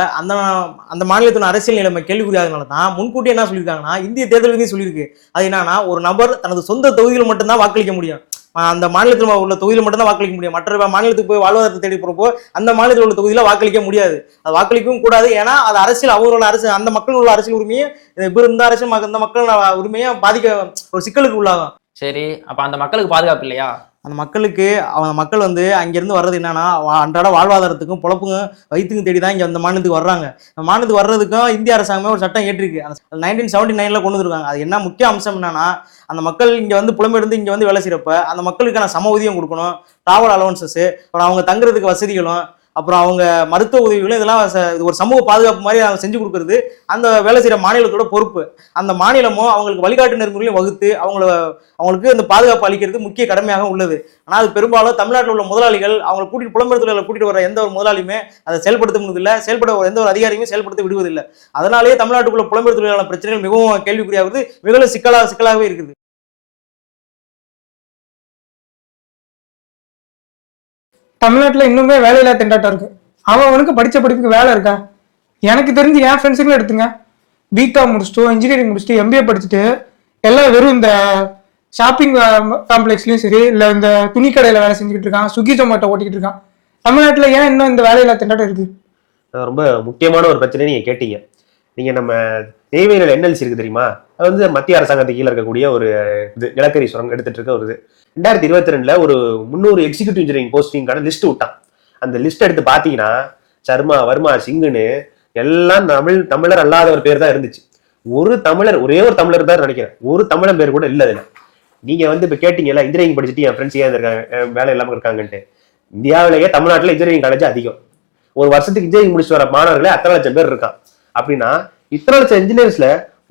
அந்த மாநிலத்தின் அரசியல் நிலைமை கேள்விக்குறியாதனால தான் முன்கூட்டியே என்ன சொல்லியிருக்காங்கன்னா, இந்திய தேர்தல் விதி சொல்லியிருக்கு. அது என்னன்னா, ஒரு நபர் தனது சொந்த தொகுதியில் மட்டும்தான் வாக்களிக்க முடியும். அந்த மாநிலத்தில் உள்ள தொகுதியில் மட்டும்தான் வாக்களிக்க முடியும். மற்ற மாநிலத்துக்கு போய் வாழ்வாதாரத்தை தேடி போறப்போ அந்த மாநிலத்தில் உள்ள தொகுதியில வாக்களிக்க முடியாது. அது வாக்களிக்கவும் கூடாது. ஏன்னா அது அரசியல், அவங்களோட அரசு, அந்த மக்கள் உள்ள அரசியல் உரிமையை இப்போ இந்த அரசியல் இந்த மக்கள் உரிமையை பாதிக்க ஒரு சிக்கலுக்கு உள்ளாகும். சரி, அப்ப அந்த மக்களுக்கு பாதுகாப்பு இல்லையா? அந்த மக்கள் வந்து அங்கிருந்து வர்றது என்னன்னா, அன்றாட வாழ்வாதாரத்துக்கும் பொழப்புக்கும் வயிற்றுக்கும் தேடி தான் இங்க அந்த மாநிலத்துக்கு வர்றாங்க. அந்த மாநிலத்துக்கு வர்றதுக்கும் இந்திய அரசாங்கமே ஒரு சட்டம் ஏற்றிருக்கு. 1979 கொண்டு வந்திருக்காங்க. அது என்ன முக்கிய அம்சம் என்னன்னா, அந்த மக்கள் இங்க வந்து புலம்பெயர்ந்து இங்க வந்து வேலை செய்யறப்ப அந்த மக்களுக்கான சம ஊதியம் கொடுக்கணும், டிராவல் அலவன்சஸ், அப்புறம் அவங்க தங்குறதுக்கு வசதிகளும், அப்புறம் அவங்க மருத்துவ உதவிகளும், இதெல்லாம் ஒரு சமூக பாதுகாப்பு மாதிரி அவங்க செஞ்சு கொடுக்கறது அந்த வேலை செய்யற மாநிலத்தோட பொறுப்பு. அந்த மாநிலமும் அவங்களுக்கு வழிகாட்டு நெறிமுறையும் வகுத்து அவங்களுக்கு அந்த பாதுகாப்பு அளிக்கிறது முக்கிய கடமையாக உள்ளது. ஆனால் அது பெரும்பாலும் தமிழ்நாட்டில் உள்ள முதலாளிகள் அவங்களை புலம்பெயர் தொழிலாளர்களை கூட்டிட்டு வர எந்த ஒரு முதலாளியுமே அதை செயல்படுத்த முடியதில்லை, எந்த ஒரு அதிகாரியுமே செயல்படுத்த விடுவதில்லை. அதனாலேயே தமிழ்நாட்டுக்குள்ள புலம்பெயர் தொழிலாளர் பிரச்சனைகள் மிகவும் கேள்விக்குறியாகிறது, மிகவும் சிக்கலாகவே இருக்குது. தமிழ்நாட்டுல இன்னுமே வேலையில்லா திண்டாட்டம் இருக்கு. அவனுக்கு படிச்ச படிப்புக்கு வேலை இருக்கா? எனக்கு தெரிஞ்சு என் ஃப்ரெண்ட்ஸுங்களும் எடுத்துங்க, பிகாம் முடிச்சுட்டு இன்ஜினியரிங் முடிச்சுட்டு எம்பிஏ படிச்சுட்டு எல்லாம் வெறும் இந்த ஷாப்பிங் காம்ப்ளெக்ஸ்லயும் சரி, இல்லை இந்த துணி கடையில வேலை செஞ்சுக்கிட்டு இருக்கான், ஸ்விக்கி ஜொமேட்டோ ஓட்டிக்கிட்டு இருக்கான். தமிழ்நாட்டுல ஏன் இன்னும் இந்த வேலையில்லா திண்டாட்டம் இருக்கு? ரொம்ப முக்கியமான ஒரு பிரச்சனை நீங்க கேட்டீங்க. நீங்க நம்ம நெய்வேலியில் என்எல்சி இருக்கு தெரியுமா? அது வந்து மத்திய அரசாங்கத்துக்கு கீழே இருக்கக்கூடிய ஒரு இது நிலக்கரி சுரங்கம் எடுத்துட்டு இருக்க ஒரு இது. 2022 ஒரு 300 எக்ஸிக்யூட்டிவ் இன்ஜினியரிங் போஸ்டிங்கான லிஸ்ட் விட்டான். அந்த லிஸ்ட் எடுத்து பாத்தீங்கன்னா சர்மா, வர்மா, சிங்குன்னு எல்லாம் தமிழர் அல்லாத ஒரு பேர் தான் இருந்துச்சு. ஒரே ஒரு தமிழர் தான் நினைக்கிறேன், ஒரு தமிழன் பேர் கூட இல்லை அதுல. நீங்க வந்து இப்ப கேட்டீங்கல்ல, இன்ஜினியரிங் படிச்சுட்டு என் ஃப்ரெண்ட்ஸ் ஏன் இருக்காங்க, வேலை இல்லாம இருக்காங்கன்ட்டு. இந்தியாவிலேயே தமிழ்நாட்டில் இன்ஜினியரிங் காலேஜ் அதிகம். ஒரு வருஷத்துக்கு இன்ஜினியரிங் முடிச்சு வர மாணவர்களே அத்தனை லட்சம் பேர் இருக்கான். அப்படின்னா இத்தனை லட்சம் இன்ஜினியர்ஸ்ல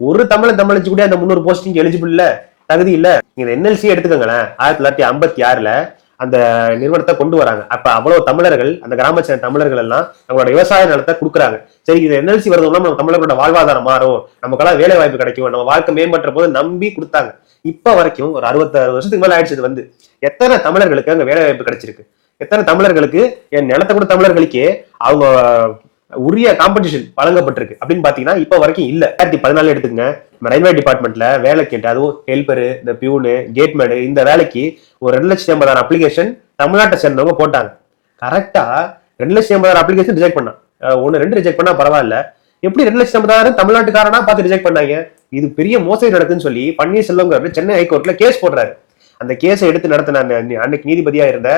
ஒரு தமிழச்சு கூட அந்த 300 போஸ்டிங் எலிஜிபிள் இல்ல, தகுதி இல்ல. நீங்க என்எல்சி எடுத்துக்கோங்களேன். 1956 அந்த நிறுவனத்தை கொண்டு வராங்க. அப்ப அவ்வளவு தமிழர்கள், அந்த கிராம சேர்ந்த தமிழர்கள் எல்லாம் நம்மளோட விவசாய நிலத்தை கொடுக்குறாங்க. சரி, இது என்எல்சி வரதுனா நம்ம தமிழர்களோட வாழ்வாதாரம் மாறும், நமக்கெல்லாம் வேலை வாய்ப்பு கிடைக்கும், நம்ம வாழ்க்கை மேம்பட்ட போது நம்பி கொடுத்தாங்க. இப்ப வரைக்கும் ஒரு 66 வருஷத்துக்கு மேல ஆயிடுச்சு. வந்து எத்தனை தமிழர்களுக்கு அங்க வேலை வாய்ப்பு கிடைச்சிருக்கு? எத்தனை தமிழர்களுக்கு, என் நிலத்தை கூட தமிழர்களுக்கே அவங்க உரிய காம்படிஷன் வழங்கப்பட்டிருக்கு அப்படின்னு பாத்தீங்கன்னா இப்ப வரைக்கும் இல்ல. 2014 எடுத்துங்க, ரயில்வே டிபார்ட்மெண்ட்ல வேலை கேட்டு, அதுவும் ஹெல்பரு, இந்த பியூனு, கேட்மேனு, இந்த வேலைக்கு ஒரு 2,80,000 அப்ளிகேஷன் தமிழ்நாட்டை சேர்ந்தவங்க போட்டாங்க. கரெக்டா 2,80,000 அப்ளிகேஷன் ரிஜெக்ட் பண்ணான். 1-2 ரிஜெக்ட் பண்ணா பரவாயில்ல, எப்படி 2,80,000 தமிழ்நாட்டுக்காரனா பார்த்து ரிஜெக்ட் பண்ணாங்க? இது பெரிய மோசடி நடக்குன்னு சொல்லி பன்னீர்செல்வம் சென்னை ஹைகோர்ட்ல கேஸ் போடுறாரு. அந்த கேஸை எடுத்து நடத்தின அன்னைக்கு நீதிபதியா இருந்த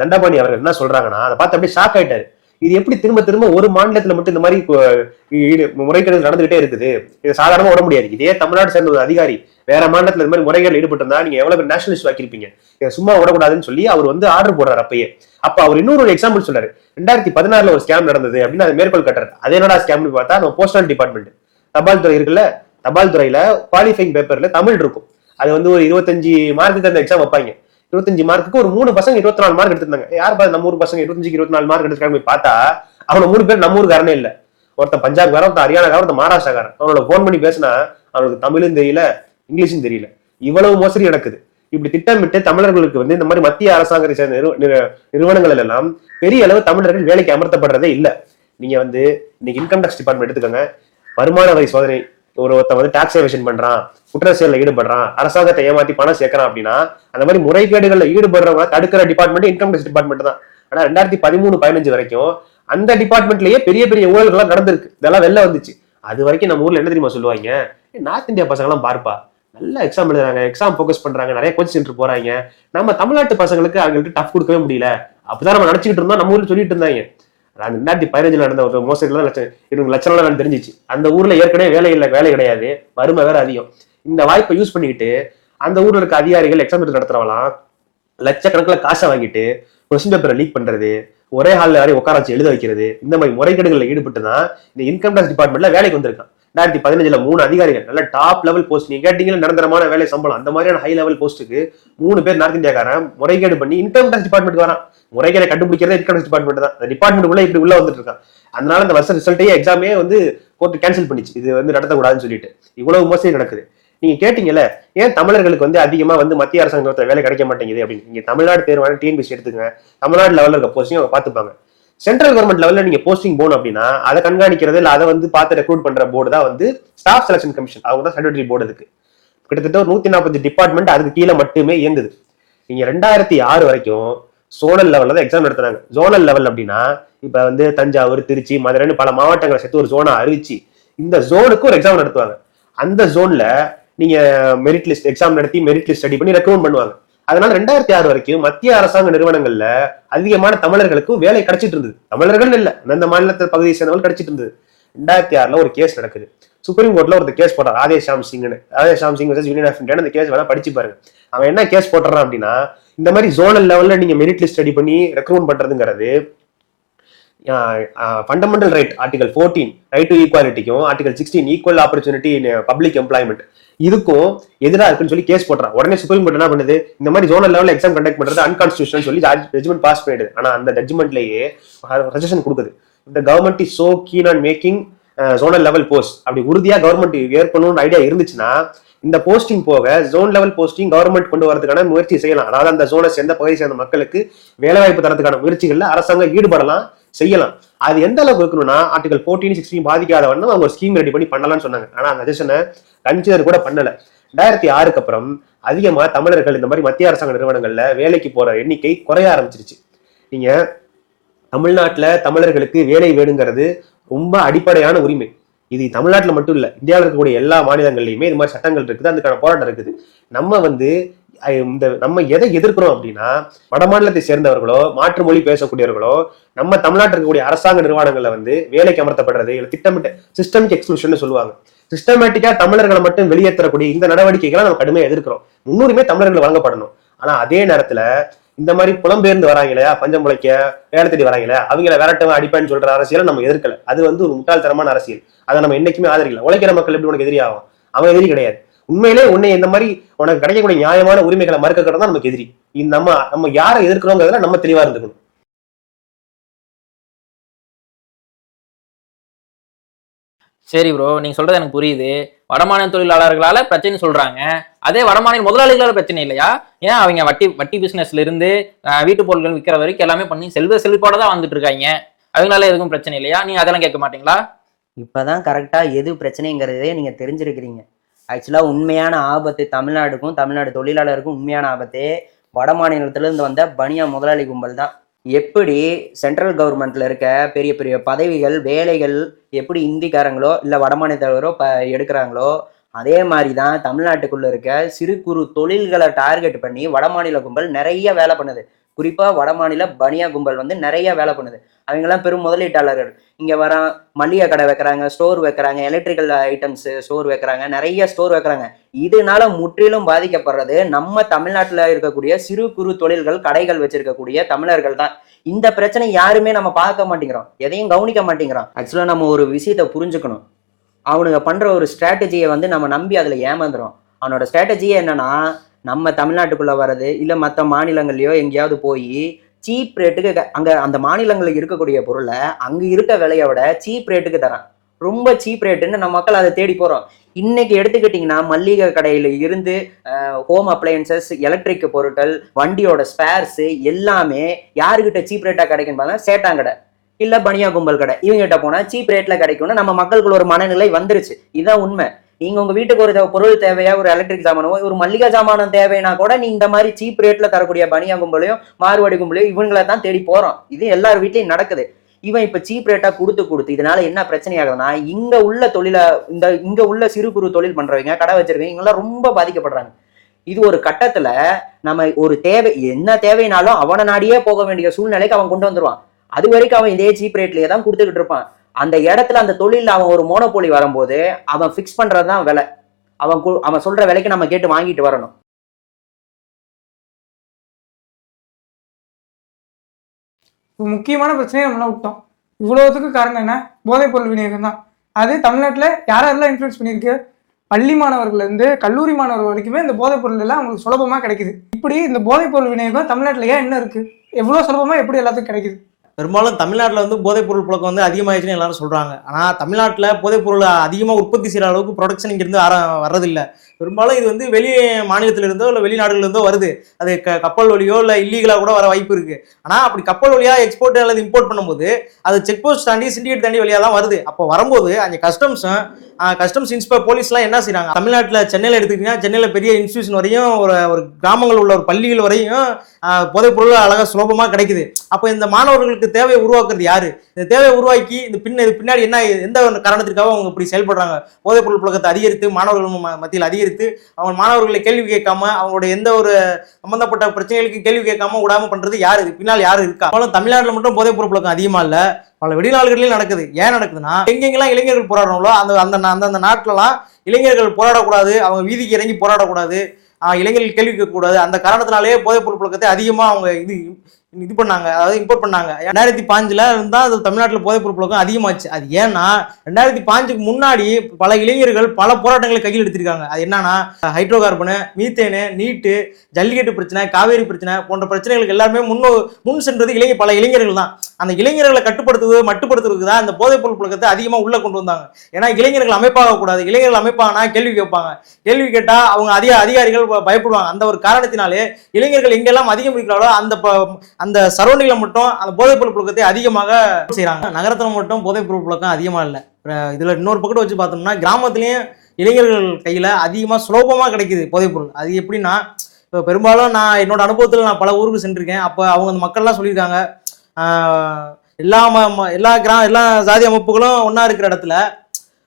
தண்டபாணி அவர்கள் என்ன சொல்றாங்கன்னா, அதை பார்த்து அப்படியே ஷாக் ஆயிட்டாரு. இது எப்படி திரும்ப திரும்ப ஒரு மாநிலத்துல மட்டும் இந்த மாதிரி முறைகேடுகள் நடந்துகிட்டே இருக்குது? இது சாதாரணமா விட முடியாது. இதே தமிழ்நாடு சேர்ந்த ஒரு அதிகாரி வேற மாநிலத்துல இந்த மாதிரி முறைகேடுல ஈடுபட்டு இருந்தா நீங்க எவ்வளவு நேஷனலிஸ்ட் ஆக்கிருப்பீங்க. இதை சும்மா விடக்கூடாதுன்னு சொல்லி அவர் வந்து ஆர்டர் போடுறாரு. அப்பயே அப்ப அவர் இன்னொரு எக்ஸாம்பிள் சொல்றாரு. 2014 ஒரு ஸ்கேம் நடந்தது அப்படின்னு அதை மேற்கோள் கட்டுறாரு. அது என்னடா ஸ்கேம்னு பார்த்தா, நம்ம போஸ்டல் டிபார்ட்மெண்ட் தபால் துறை இருக்குல்ல, தபால் துறையில குவாலிஃபைங் பேப்பர்ல தமிழ் இருக்கும். அது வந்து ஒரு 25 மார்க்குக்கு அந்த எக்ஸாம் வைப்பாங்க. 25 மார்க்குக்கு ஒரு 3 பசங்க 24 மார்க் எடுத்திருந்தாங்க. யார் பார்த்து நம்ம ஊர் பசங்க 25க்கு 24 மார்க் எடுத்துருக்காங்க போய் பார்த்தா அவனை 3 பேர் நம்ம ஊருக்காரனே இல்ல. ஒருத்தன் பஞ்சாப்காரன், ஒருத்தன் ஹரியானாக்காரன், ஒருத்தன் மகாராஷ்டிராக்காரன். அவனோட போன் பண்ணி பேசினா அவனுக்கு தமிழும் தெரியல, இங்கிலீஷும் தெரியல. இவ்வளவு மோசடி நடக்குது. இப்படி திட்டமிட்டு தமிழர்களுக்கு வந்து இந்த மாதிரி மத்திய அரசாங்கத்தை சேர்ந்த நிறுவனங்கள் எல்லாம் பெரிய அளவு தமிழர்கள் வேலைக்கு அமர்த்தப்படுறதே இல்லை. நீங்க வந்து இன்னைக்கு இன்கம் டாக்ஸ் டிபார்ட்மெண்ட் எடுத்துக்கோங்க. வருமான வரி சோதனை, ஒருத்தன் வந்து டாக்ஸ் எவேஷன் பண்றான், குற்ற செயல்ல ஈடுபடுறான், அரசாங்கத்தை ஏமாத்தி பணம் சேர்க்கறான் அப்படின்னா அந்த மாதிரி முறைகேடுகள்ல ஈடுபடுறவங்க தடுக்கிற டிபார்ட்மெண்ட் இன்கம் டாக்ஸ் டிபார்ட்மெண்ட் தான். ஆனா 2013-15 வரைக்கும் அந்த டிபார்ட்மெண்ட்லயே பெரிய பெரிய ஊழல்கள்லாம் நடந்திருக்கு. இதெல்லாம் வெளில வந்துச்சு. அது வரைக்கும் நம்ம ஊர்ல என்ன தெரியுமா சொல்லுவாங்க, நார்த் இந்தியா பசங்க எல்லாம் பார்ப்பா நல்லா எக்ஸாம் எழுதுறாங்க, எக்ஸாம் ஃபோக்கஸ் பண்றாங்க, நிறைய கோச்சிங் சென்டர் போறாங்க. நம்ம தமிழ்நாட்டு பசங்களுக்கு அவங்களுக்கு டஃப் கொடுக்கவே முடியல. அப்பதான் நம்ம நினைச்சுக்கிட்டு இருந்தோம், நம்ம ஊர்ல சொல்லிட்டு இருந்தாங்க. 2015 நடந்த ஒரு மோசடிலாம் லட்சம் தெரிஞ்சிச்சு. அந்த ஊர்ல ஏற்கனவே வேலை கிடையாது, வறுமை வேற அதிகம். இந்த வாய்ப்பை யூஸ் பண்ணிக்கிட்டு அந்த ஊர்ல இருக்க அதிகாரிகள் எக்ஸாம் நடத்துறவலாம் லட்சக்கணக்கில் காசை வாங்கிட்டு கொஸ்டின் பேப்பரை லீக் பண்றது, ஒரே ஹாலில் யாரையும் உட்கார வச்சு எழுத வைக்கிறது, இந்த மாதிரி முறைகேடுகளில் ஈடுபட்டு தான் இந்த இன்கம் டாக்ஸ் டிபார்ட்மெண்ட்ல வேலைக்கு வந்திருக்கான். 2015 3 அதிகாரிகள் நல்ல டாப் லெவல் போஸ்ட், நீங்க கேட்டீங்கன்னா நிரந்தரமான வேலை சம்பளம், அந்த மாதிரியான ஹை லெவல் போஸ்ட்டுக்கு 3 பேர் நார்த் இந்தியாக்காரன் முறைகேடு பண்ணி இன்கம் டாக்ஸ் டிபார்ட்மெண்ட் வரான். முறைகேடை கண்டுபிடிக்கிறதே இன்கம் டாக்ஸ் டிபார்ட்மெண்ட் தான். அந்த டிபார்ட்மெண்ட் இப்படி உள்ள வந்துட்டு இருக்கான். அதனால அந்த வருஷ ரிசல்ட்டையே எக்ஸாமே வந்து கோர்ட் கேன்சல் பண்ணிச்சு, இது வந்து நடத்தக்கூடாதுன்னு சொல்லிட்டு. இவ்வளவு மோசடி நடக்குது. நீங்க கேட்டீங்கல்ல, ஏன் தமிழர்களுக்கு வந்து அதிகமா வந்து மத்திய அரசாங்கத்துல வேலை கிடைக்க மாட்டேங்குது அப்படின்னு. நீங்க தமிழ்நாடு தேர்வான டிஎன்பிஎஸ்சி எடுத்துங்க, தமிழ்நாடு லெவல்ல இருக்க போஸ்டிங் அவங்க பாத்துப்பாங்க. சென்ட்ரல் கவர்மெண்ட் லெவல்ல நீங்க போஸ்டிங் போகணும் அப்படின்னா அதை கண்காணிக்கிறது இல்ல அதை வந்து பார்த்து ரெக்ரூட் பண்ற போர்டு தான் வந்து ஸ்டாஃப் செலக்ஷன் கமிஷன். அவங்க தான் ஸ்டாட்யூட்டரி போர்டு. அதுக்கு கிட்டத்தட்ட ஒரு 140 டிபார்ட்மெண்ட் அதுக்கு கீழே மட்டுமே இயங்குது. நீங்க 2006 வரைக்கும் சோனல் லெவல்ல தான் எக்ஸாம் நடத்துனாங்க. ஜோனல் லெவல் அப்படின்னா இப்ப வந்து தஞ்சாவூர், திருச்சி, மதுரைன்னு பல மாவட்டங்களை சேர்த்து ஒரு ஜோனா அறிவிச்சு இந்த ஜோனுக்கு ஒரு எக்ஸாம் நடத்துவாங்க. அந்த ஜோன்ல நீங்க மெரிட் லிஸ்ட் எக்ஸாம் நடத்தி மெரிட் லிஸ்ட் ஸ்டடி பண்ணி ரெக்கமெண்ட் பண்ணுவாங்க. அதனால 2006 வரைக்கும் மத்திய அரசாங்க நிறுவனங்கள்ல அதிகமான தமிழர்களுக்கும் வேலை கிடைச்சிட்டு இருந்தது. தமிழர்கள் இல்ல, அந்த மாநிலத்தில் பகுதியை சேர்ந்தவர்கள் கிடைச்சிட்டு இருந்தது. 2006 ஒரு கேஸ் நடக்குது. சுப்ரீம் கோர்ட்ல ஒரு கேஸ் போட்டார், ஆதேஷாம் சிங்னு. Adesham Singh versus Union of India. அந்த கேஸ் வேணா படிச்சு பாருங்க. அவன் என்ன கேஸ் போட்டுறான் அப்படின்னா, இந்த மாதிரி ஜோனல் லெவல்ல நீங்க மெரிட் லிஸ்ட் ஸ்டடி பண்ணி ரெக்ரூட் பண்றதுங்கிறது fundamental right article 14 right to ஈக்குவாலிட்டிக்கும் article 16 equal opportunity in public employment இதுக்கும் எதிராக இருக்குன்னு சொல்லி கேஸ் போடுறான். உடனே சுப்ரீம் கோர்ட் என்ன பண்ணுது, இந்த மாதிரி ஜோனல் லெவலில் எக்ஸாம் கண்டக்ட் பண்றது அன்கான்ஸ்டியூஷனல் சொல்லி ஜட்ஜ்மெண்ட் பாஸ் பண்ணிடுது. ஆனா அந்த ஜட்ஜ்மெண்ட்லயே சஜஷன் கொடுக்குது, இந்த government is so keen on making zonal level post. அப்படி உறுதியா கவர்மெண்ட் ஏற்கணும்னு ஐடியா இருந்துச்சுன்னா இந்த போஸ்டிங் போக ஜோன் லெவல் போஸ்டிங் கவர்மெண்ட் கொண்டு வரதுக்கான முயற்சி செய்யலாம். அதாவது அந்த ஜோனை சேர்ந்த பகுதியை சேர்ந்த மக்களுக்கு வேலைவாய்ப்பு தரத்துக்கான முயற்சிகள்ல அரசாங்கம் ஈடுபடலாம், செய்யலாம். அது எந்த அளவுக்கு இருக்கணும்னா ஆர்டிகல் 14, 16 பாதிக்காதவன்னு அவங்க ஒரு ஸ்கீம் ரெடி பண்ணி பண்ணலாம்னு சொன்னாங்க. ஆனா அந்த சஜஷனை கன்சிடர் கூட பண்ணல. 2006 அப்புறம் அதிகமா தமிழர்கள் இந்த மாதிரி மத்திய அரசாங்க நிறுவனங்கள்ல வேலைக்கு போற எண்ணிக்கை குறைய ஆரம்பிச்சிருச்சு. நீங்க தமிழ்நாட்டுல தமிழர்களுக்கு வேலை வேணுங்கிறது ரொம்ப அடிப்படையான உரிமை. இது தமிழ்நாட்டுல மட்டும் இல்ல, இந்தியாவில் இருக்கக்கூடிய எல்லா மாநிலங்கள்லயுமே இது மாதிரி சட்டங்கள் இருக்குது, அதுக்கான போராட்டம் இருக்குது. நம்ம வந்து நம்ம எதை எதிர்க்கிறோம் அப்படின்னா, வட மாநிலத்தை சேர்ந்தவர்களோ மாற்று மொழி பேசக்கூடியவர்களோ நம்ம தமிழ்நாட்டில் இருக்கக்கூடிய அரசாங்க நிறுவனங்கள்ல வந்து வேலைக்கு அமர்த்தப்படுறது இல்லை திட்டமிட்ட சிஸ்டமிக் எக்ஸ்க்ளூஷன் சொல்லுவாங்க. சிஸ்டமேட்டிக்கா தமிழர்களை மட்டும் வெளியேற்றக்கூடிய இந்த நடவடிக்கைகளை நம்ம கடுமையா எதிர்க்கிறோம். முன்னுரிமை தமிழர்கள் வழங்கப்படணும். ஆனா அதே நேரத்துல இந்த மாதிரி புலம்பெயர்ந்து வராங்க இல்லையா, பஞ்சம் முளைக்க வேலை தேடி வராங்க இல்லையா, அவங்கள விரட்டவன் அடிப்பான்னு சொல்ற அரசியலை நம்ம எதிர்க்கல. அது வந்து ஒரு முட்டாள்தனமான அரசியல். அதை நம்ம என்னைக்குமே ஆதரிக்கல. உழைக்கிற மக்கள் எப்படி உனக்கு எதிரி ஆகும்? அவன் எதிரி கிடையாது. உண்மையிலே உன்னை இந்த மாதிரி உனக்கு கிடைக்கக்கூடிய நியாயமான உரிமைகளை மறுக்கிறது தான் நமக்கு எதிரி. நம்ம யாரை எதிர்க்கிறோங்கிறதுல நம்ம தெளிவா இருந்துக்கணும். சரி ப்ரோ, நீங்க சொல்றது எனக்கு புரியுது. வடமாநில தொழிலாளர்களால பிரச்சனை சொல்றாங்க, அதே வடமாநில முதலாளிகளால பிரச்சனை இல்லையா? ஏன் அவங்க வட்டி பிசினஸ்ல இருந்து வீட்டு பொருட்கள் விற்கிற வரைக்கும் எல்லாமே பண்ணி செல்வத்தோட தான் வந்துட்டு இருக்காங்க, அவங்களால எதுவும் பிரச்சனை இல்லையா? நீங்க அதெல்லாம் கேட்க மாட்டீங்களா? இப்பதான் கரெக்டா எது பிரச்சனைங்கிறதே நீங்க தெரிஞ்சிருக்கிறீங்க. ஆக்சுவலா உண்மையான ஆபத்து தமிழ்நாடுக்கும் தமிழ்நாடு தொழிலாளருக்கும் உண்மையான ஆபத்தே வட மாநிலத்துல இருந்து வந்த பனியா முதலாளி கும்பல் தான். எப்படி சென்ட்ரல் கவர்மெண்ட்ல இருக்க பெரிய பெரிய பதவிகள் வேலைகள் எப்படி இந்திக்காரங்களோ இல்ல வடமாநிலத்தவரோ எடுக்கிறாங்களோ, அதே மாதிரி தான் தமிழ்நாட்டுக்குள்ள இருக்க சிறு குறு தொழில்களை டார்கெட் பண்ணி வடமாநில கும்பல் நிறைய வேலை பண்ணுது. குறிப்பா வடமாநில பனியா கும்பல் வந்து நிறைய வேலை பண்ணுது. அவங்கெல்லாம் பெரும் முதலீட்டாளர்கள். இங்க வர மளிகை கடை வைக்கிறாங்க, ஸ்டோர் வைக்கிறாங்க, எலக்ட்ரிக்கல் ஐட்டம்ஸ் ஸ்டோர் வைக்கிறாங்க, நிறைய ஸ்டோர் வைக்கிறாங்க. இதனால முற்றிலும் பாதிக்கப்படுறது நம்ம தமிழ்நாட்டுல இருக்கக்கூடிய சிறு குறு தொழில்கள் கடைகள் வச்சிருக்கக்கூடிய தமிழர்கள் தான். இந்த பிரச்சனை யாருமே நம்ம பார்க்க மாட்டேங்கிறோம், எதையும் கவனிக்க மாட்டேங்கிறோம். ஆக்சுவலா நம்ம ஒரு விஷயத்த புரிஞ்சுக்கணும். அவனுங்க பண்ற ஒரு ஸ்ட்ராட்டஜியை வந்து நம்ம நம்பி அதுல ஏமாந்துரும். அவனோட ஸ்ட்ராட்டஜியே என்னன்னா, நம்ம தமிழ்நாட்டுக்குள்ள வர்றது இல்ல மற்ற மாநிலங்கள்லயோ எங்கேயாவது போய் சீப் ரேட்டுக்கு அங்க அந்த மாநிலங்களுக்கு இருக்கக்கூடிய பொருளை அங்க இருக்க விலையை விட சீப் ரேட்டுக்கு தரான். ரொம்ப சீப் ரேட்டுன்னு நம்ம மக்கள் அதை தேடி போறோம். இன்னைக்கு எடுத்துக்கிட்டீங்கன்னா மல்லிகை கடையில இருந்து ஹோம் அப்ளையன்சஸ், எலக்ட்ரிக் பொருட்கள், வண்டியோட ஸ்பேர்ஸ் எல்லாமே யாருக்கிட்ட சீப் ரேட்டா கிடைக்கும் பார்த்தா சேட்டாங்கடை இல்ல பனியா கும்பல் கடை. இவங்ககிட்ட போனா சீப் ரேட்ல கிடைக்கும்னு நம்ம மக்களுக்குள்ள ஒரு மனநிலை வந்துருச்சு. இதுதான் உண்மை. நீங்க உங்க வீட்டுக்கு ஒரு பொருள் தேவையா, ஒரு எலக்ட்ரிக் சாமானோ ஒரு மல்லிகை சாமானம் தேவைன்னா கூட நீ இந்த மாதிரி சீப் ரேட்ல தரக்கூடிய பனியா கும்பலையும் மாறுவாடி கும்பலையும் இவங்களை தான் தேடி போறோம். இது எல்லார் வீட்லயும் நடக்குது. இவன் இப்ப சீப் ரேட்டா கொடுத்து இதனால என்ன பிரச்சனை ஆகுதுன்னா, இங்க உள்ள சிறு குறு தொழில் பண்றவங்க, கடை வச்சிருக்கவங்க இவங்கெல்லாம் ரொம்ப பாதிக்கப்படுறாங்க. இது ஒரு கட்டத்துல நம்ம ஒரு தேவை என்ன தேவைனாலும் அவனை நாடியே போக வேண்டிய சூழ்நிலைக்கு அவன் கொண்டு வந்துருவான். அது வரைக்கும் அவன் இதே சீப் ரேட்லயே தான் கொடுத்துக்கிட்டு இருப்பான். அந்த இடத்துல அந்த தொழில அவன் ஒரு மோனோபோலி வரும்போது அவன் பிக்ஸ் பண்றதுதான் விலை. அவன் சொல்ற விலைக்கு நம்ம கேட்டு வாங்கிட்டு வரணும். முக்கியமான பிரச்சனையை நம்மளாம் விட்டோம். இவ்வளவுத்துக்கு காரணம் என்ன? போதைப் பொருள் விநியோகம் தான். அது தமிழ்நாட்டுல யாரெல்லாம் இன்ஃப்ளூயன்ஸ் பண்ணியிருக்கு? பள்ளி மாணவர்கள் இருந்து கல்லூரி மாணவர்கள் வரைக்குமே இந்த போதைப் பொருள் எல்லாம் அவங்களுக்கு சுலபமா கிடைக்குது. இப்படி இந்த போதைப் பொருள் விநியோகம் தமிழ்நாட்டுல ஏன் என்ன இருக்கு? எவ்வளவு சுலபமா எப்படி எல்லாத்துக்கும் கிடைக்குது? பெரும்பாலும் தமிழ்நாட்டில் வந்து போதைப்பொருள் புழக்கம் வந்து அதிகமாகிடுச்சுன்னு எல்லாரும் சொல்றாங்க. ஆனால் தமிழ்நாட்டில் போதைப்பொருள் அதிகமாக உற்பத்தி செய்கிற அளவுக்கு ப்ரொடக்ஷன் இங்கிருந்து வர்றதில்லை. பெரும்பாலும் இது வந்து வெளி மாநிலத்தில இருந்தோ இல்லை வெளிநாடுல இருந்தோ வருது. அது கப்பல் வழியோ இல்லை இல்லீகலாக கூட வர வாய்ப்பு இருக்கு. ஆனால் அப்படி கப்பல் வழியா எக்ஸ்போர்ட் அல்லது இம்போர்ட் பண்ணும்போது அது செக் போஸ்ட் தாண்டி சிண்டிகேட் தாண்டி வழியாக தான் வருது. அப்போ வரும்போது அங்கே கஸ்டம்ஸ் இன்ஸ்பெக்டர் போலீஸ்லாம் என்ன செய்றாங்க, தமிழ்நாட்டில் சென்னையில் எடுத்துக்கிட்டீங்கன்னா சென்னையில் பெரிய இன்ஸ்டியூஷன் வரையும் ஒரு கிராமங்கள் உள்ள ஒரு பள்ளிகள் வரையும் போதைப்பொருள் அழகாக சுலபமாக கிடைக்குது. அப்போ இந்த மாணவர்களுக்கு தேவையை உருவாக்குறது யாரு? இந்த தேவையை உருவாக்கி இது பின்னாடி என்ன எந்த ஒரு காரணத்திற்காக அவங்க இப்படி செயல்படுறாங்க? போதைப்பொருள் புழக்கத்தை அதிகரித்து மாணவர்கள் மத்தியில் அதிகரித்து அவங்க மாணவர்களை கேள்வி கேட்காம அவங்களுடைய எந்த ஒரு சம்பந்தப்பட்ட பிரச்சனைகளுக்கு கேள்வி கேட்காம விடாம பண்றது யாரு? இது பின்னால் யாரு இருக்கா? தமிழ்நாட்டில் மட்டும் போதைப்பொருள் புழக்கம் அதிகமா இல்ல, பல வெளிநாடுகளிலும் நடக்குது. ஏன் நடக்குதுன்னா, எங்கெங்கெல்லாம் இளைஞர்கள் போராடுறாங்களோ அந்த நாட்டிலலாம் இளைஞர்கள் போராடக்கூடாது, அவங்க வீதிக்கு இறங்கி போராடக்கூடாது, இளைஞர்கள் கேள்வி கேட்கக்கூடாது. அந்த காரணத்தினாலேயே போதைப்பொருள் புழக்கத்தை அதிகமா அவங்க இது பண்ணாங்க, அதாவது இம்போர்ட் பண்ணாங்க. 2005 இருந்தா அது தமிழ்நாட்டில் போதைப்பொருள் புழக்கம் அதிகமாச்சு. அது ஏன்னா 2005க்கு முன்னாடி பல இளைஞர்கள் பல போராட்டங்களை கையில் எடுத்திருக்காங்க. அது என்னன்னா, ஹைட்ரோ கார்பனு, மீத்தேனு, நீட்டு, ஜல்லிக்கட்டு பிரச்சனை, காவேரி பிரச்சனை போன்ற பிரச்சனைகளுக்கு எல்லாருமே முன் சென்றது பல இளைஞர்கள் தான். அந்த இளைஞர்களை மட்டுப்படுத்துறதுக்கு தான் இந்த போதைப்பொருள் புழக்கத்தை அதிகமாக உள்ள கொண்டு வந்தாங்க. ஏன்னா இளைஞர்கள் அமைப்பாக கூடாது, இளைஞர்கள் அமைப்பாங்கன்னா கேள்வி கேட்பாங்க, கேள்வி கேட்டா அவங்க அதிகாரிகள் பயப்படுவாங்க. அந்த ஒரு காரணத்தினாலே இளைஞர்கள் எங்கெல்லாம் அதிகம் இருக்கிறாங்களோ அந்த சரௌண்டிங்ல மட்டும் அந்த போதைப்பொருள் புழக்கத்தை அதிகமாக செய்யறாங்க. நகரத்துல மட்டும் போதைப்பொருள் புழக்கம் அதிகமா இல்லை. இதுல இன்னொரு பக்கத்தை வச்சு பார்த்தோம்னா, கிராமத்திலயும் இளைஞர்கள் கையில அதிகமா சுலபமா கிடைக்குது போதைப்பொருள். அது எப்படின்னா, இப்போ பெரும்பாலும் நான் என்னோட அனுபவத்தில் நான் பல ஊருக்கு சென்றிருக்கேன். அப்போ அவங்க அந்த மக்கள்லாம் சொல்லியிருக்காங்க, எல்லா ஜாதி அமைப்புகளும் ஒன்றா இருக்கிற இடத்துல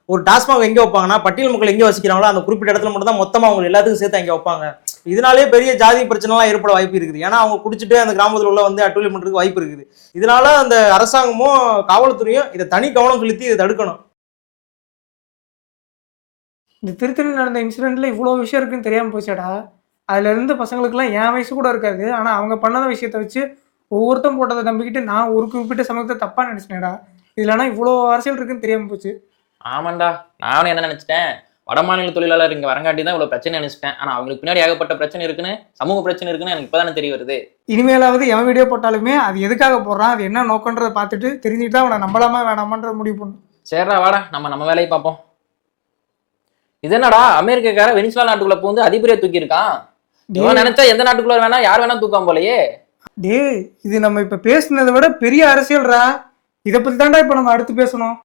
ஒரு டாஸ்மாக் எங்கே வைப்பாங்கன்னா, பட்டியல் மக்கள் எங்கே வசிக்கிறாங்களோ அந்த குறிப்பிட்ட இடத்துல மட்டும் தான் மொத்தமாக அவங்க எல்லாத்துக்கும் சேர்த்து அங்கே வைப்பாங்க. இதனாலே பெரிய ஜாதி பிரச்சனைலாம் ஏற்பட வாய்ப்பு இருக்குது. ஏன்னா அவங்க குடிச்சிட்டு அந்த கிராமத்தில் உள்ள வந்து அட்டூழியம் பண்ணுறதுக்கு வாய்ப்பு இருக்குது. இதனால அந்த அரசாங்கமும் காவல்துறையும் இதை தனி கவனம் செலுத்தி இதை தடுக்கணும். இந்த திருத்தணி நடந்த இன்சிடென்ட்ல இவ்வளோ விஷயம் இருக்குன்னு தெரியாம போச்சாடா. அதுல இருந்து பசங்களுக்குலாம் என் வயசு கூட இருக்காது, ஆனா அவங்க பண்ணாத விஷயத்த வச்சு ஒவ்வொருத்தரும் போட்டதை நம்பிக்கிட்டு நான் ஒரு குறிப்பிட்ட சமயத்தை தப்பா நினைச்சினேடா. இதுலனா இவ்வளோ அரசியல் இருக்குன்னு தெரியாம போச்சு. ஆமாண்டா, நானும் என்ன நினைச்சிட்டேன், வடமாநில தொழிலாளர் இங்க வரங்காட்டி தான் இவ்வளவு பிரச்சனை நினைச்சிட்டேன். ஆனா அவங்களுக்கு பின்னாடி ஏகப்பட்ட பிரச்சனை இருக்குன்னு, சமூக பிரச்சனை இருக்குன்னு எனக்கு இப்பதானே தெரிய வருது. இனிமேலாவது எவன் வீடியோ போட்டாலுமே அது எதுக்காக போடுறான், அது என்ன நோக்கன்றதை பார்த்துட்டு தெரிஞ்சுட்டு அவனை நம்பலாமா வேணாமான்ற முடிவு பண்ணும். சரிடா வாடா, நம்ம வேலையை பார்ப்போம். இது என்னடா, அமெரிக்கார வெனிசுலா நாட்டுக்குள்ள பூந்து அதிபரையை தூக்கி இருக்கான். இவன் நினைச்சா எந்த நாட்டுக்குள்ள வேணா யார் வேணா தூக்காம போலயே. டே, இது நம்ம இப்ப பேசுனதை விட பெரிய அரசியல்ரா. இதை பத்தி தாண்டா இப்ப நம்ம அடுத்து பேசணும்.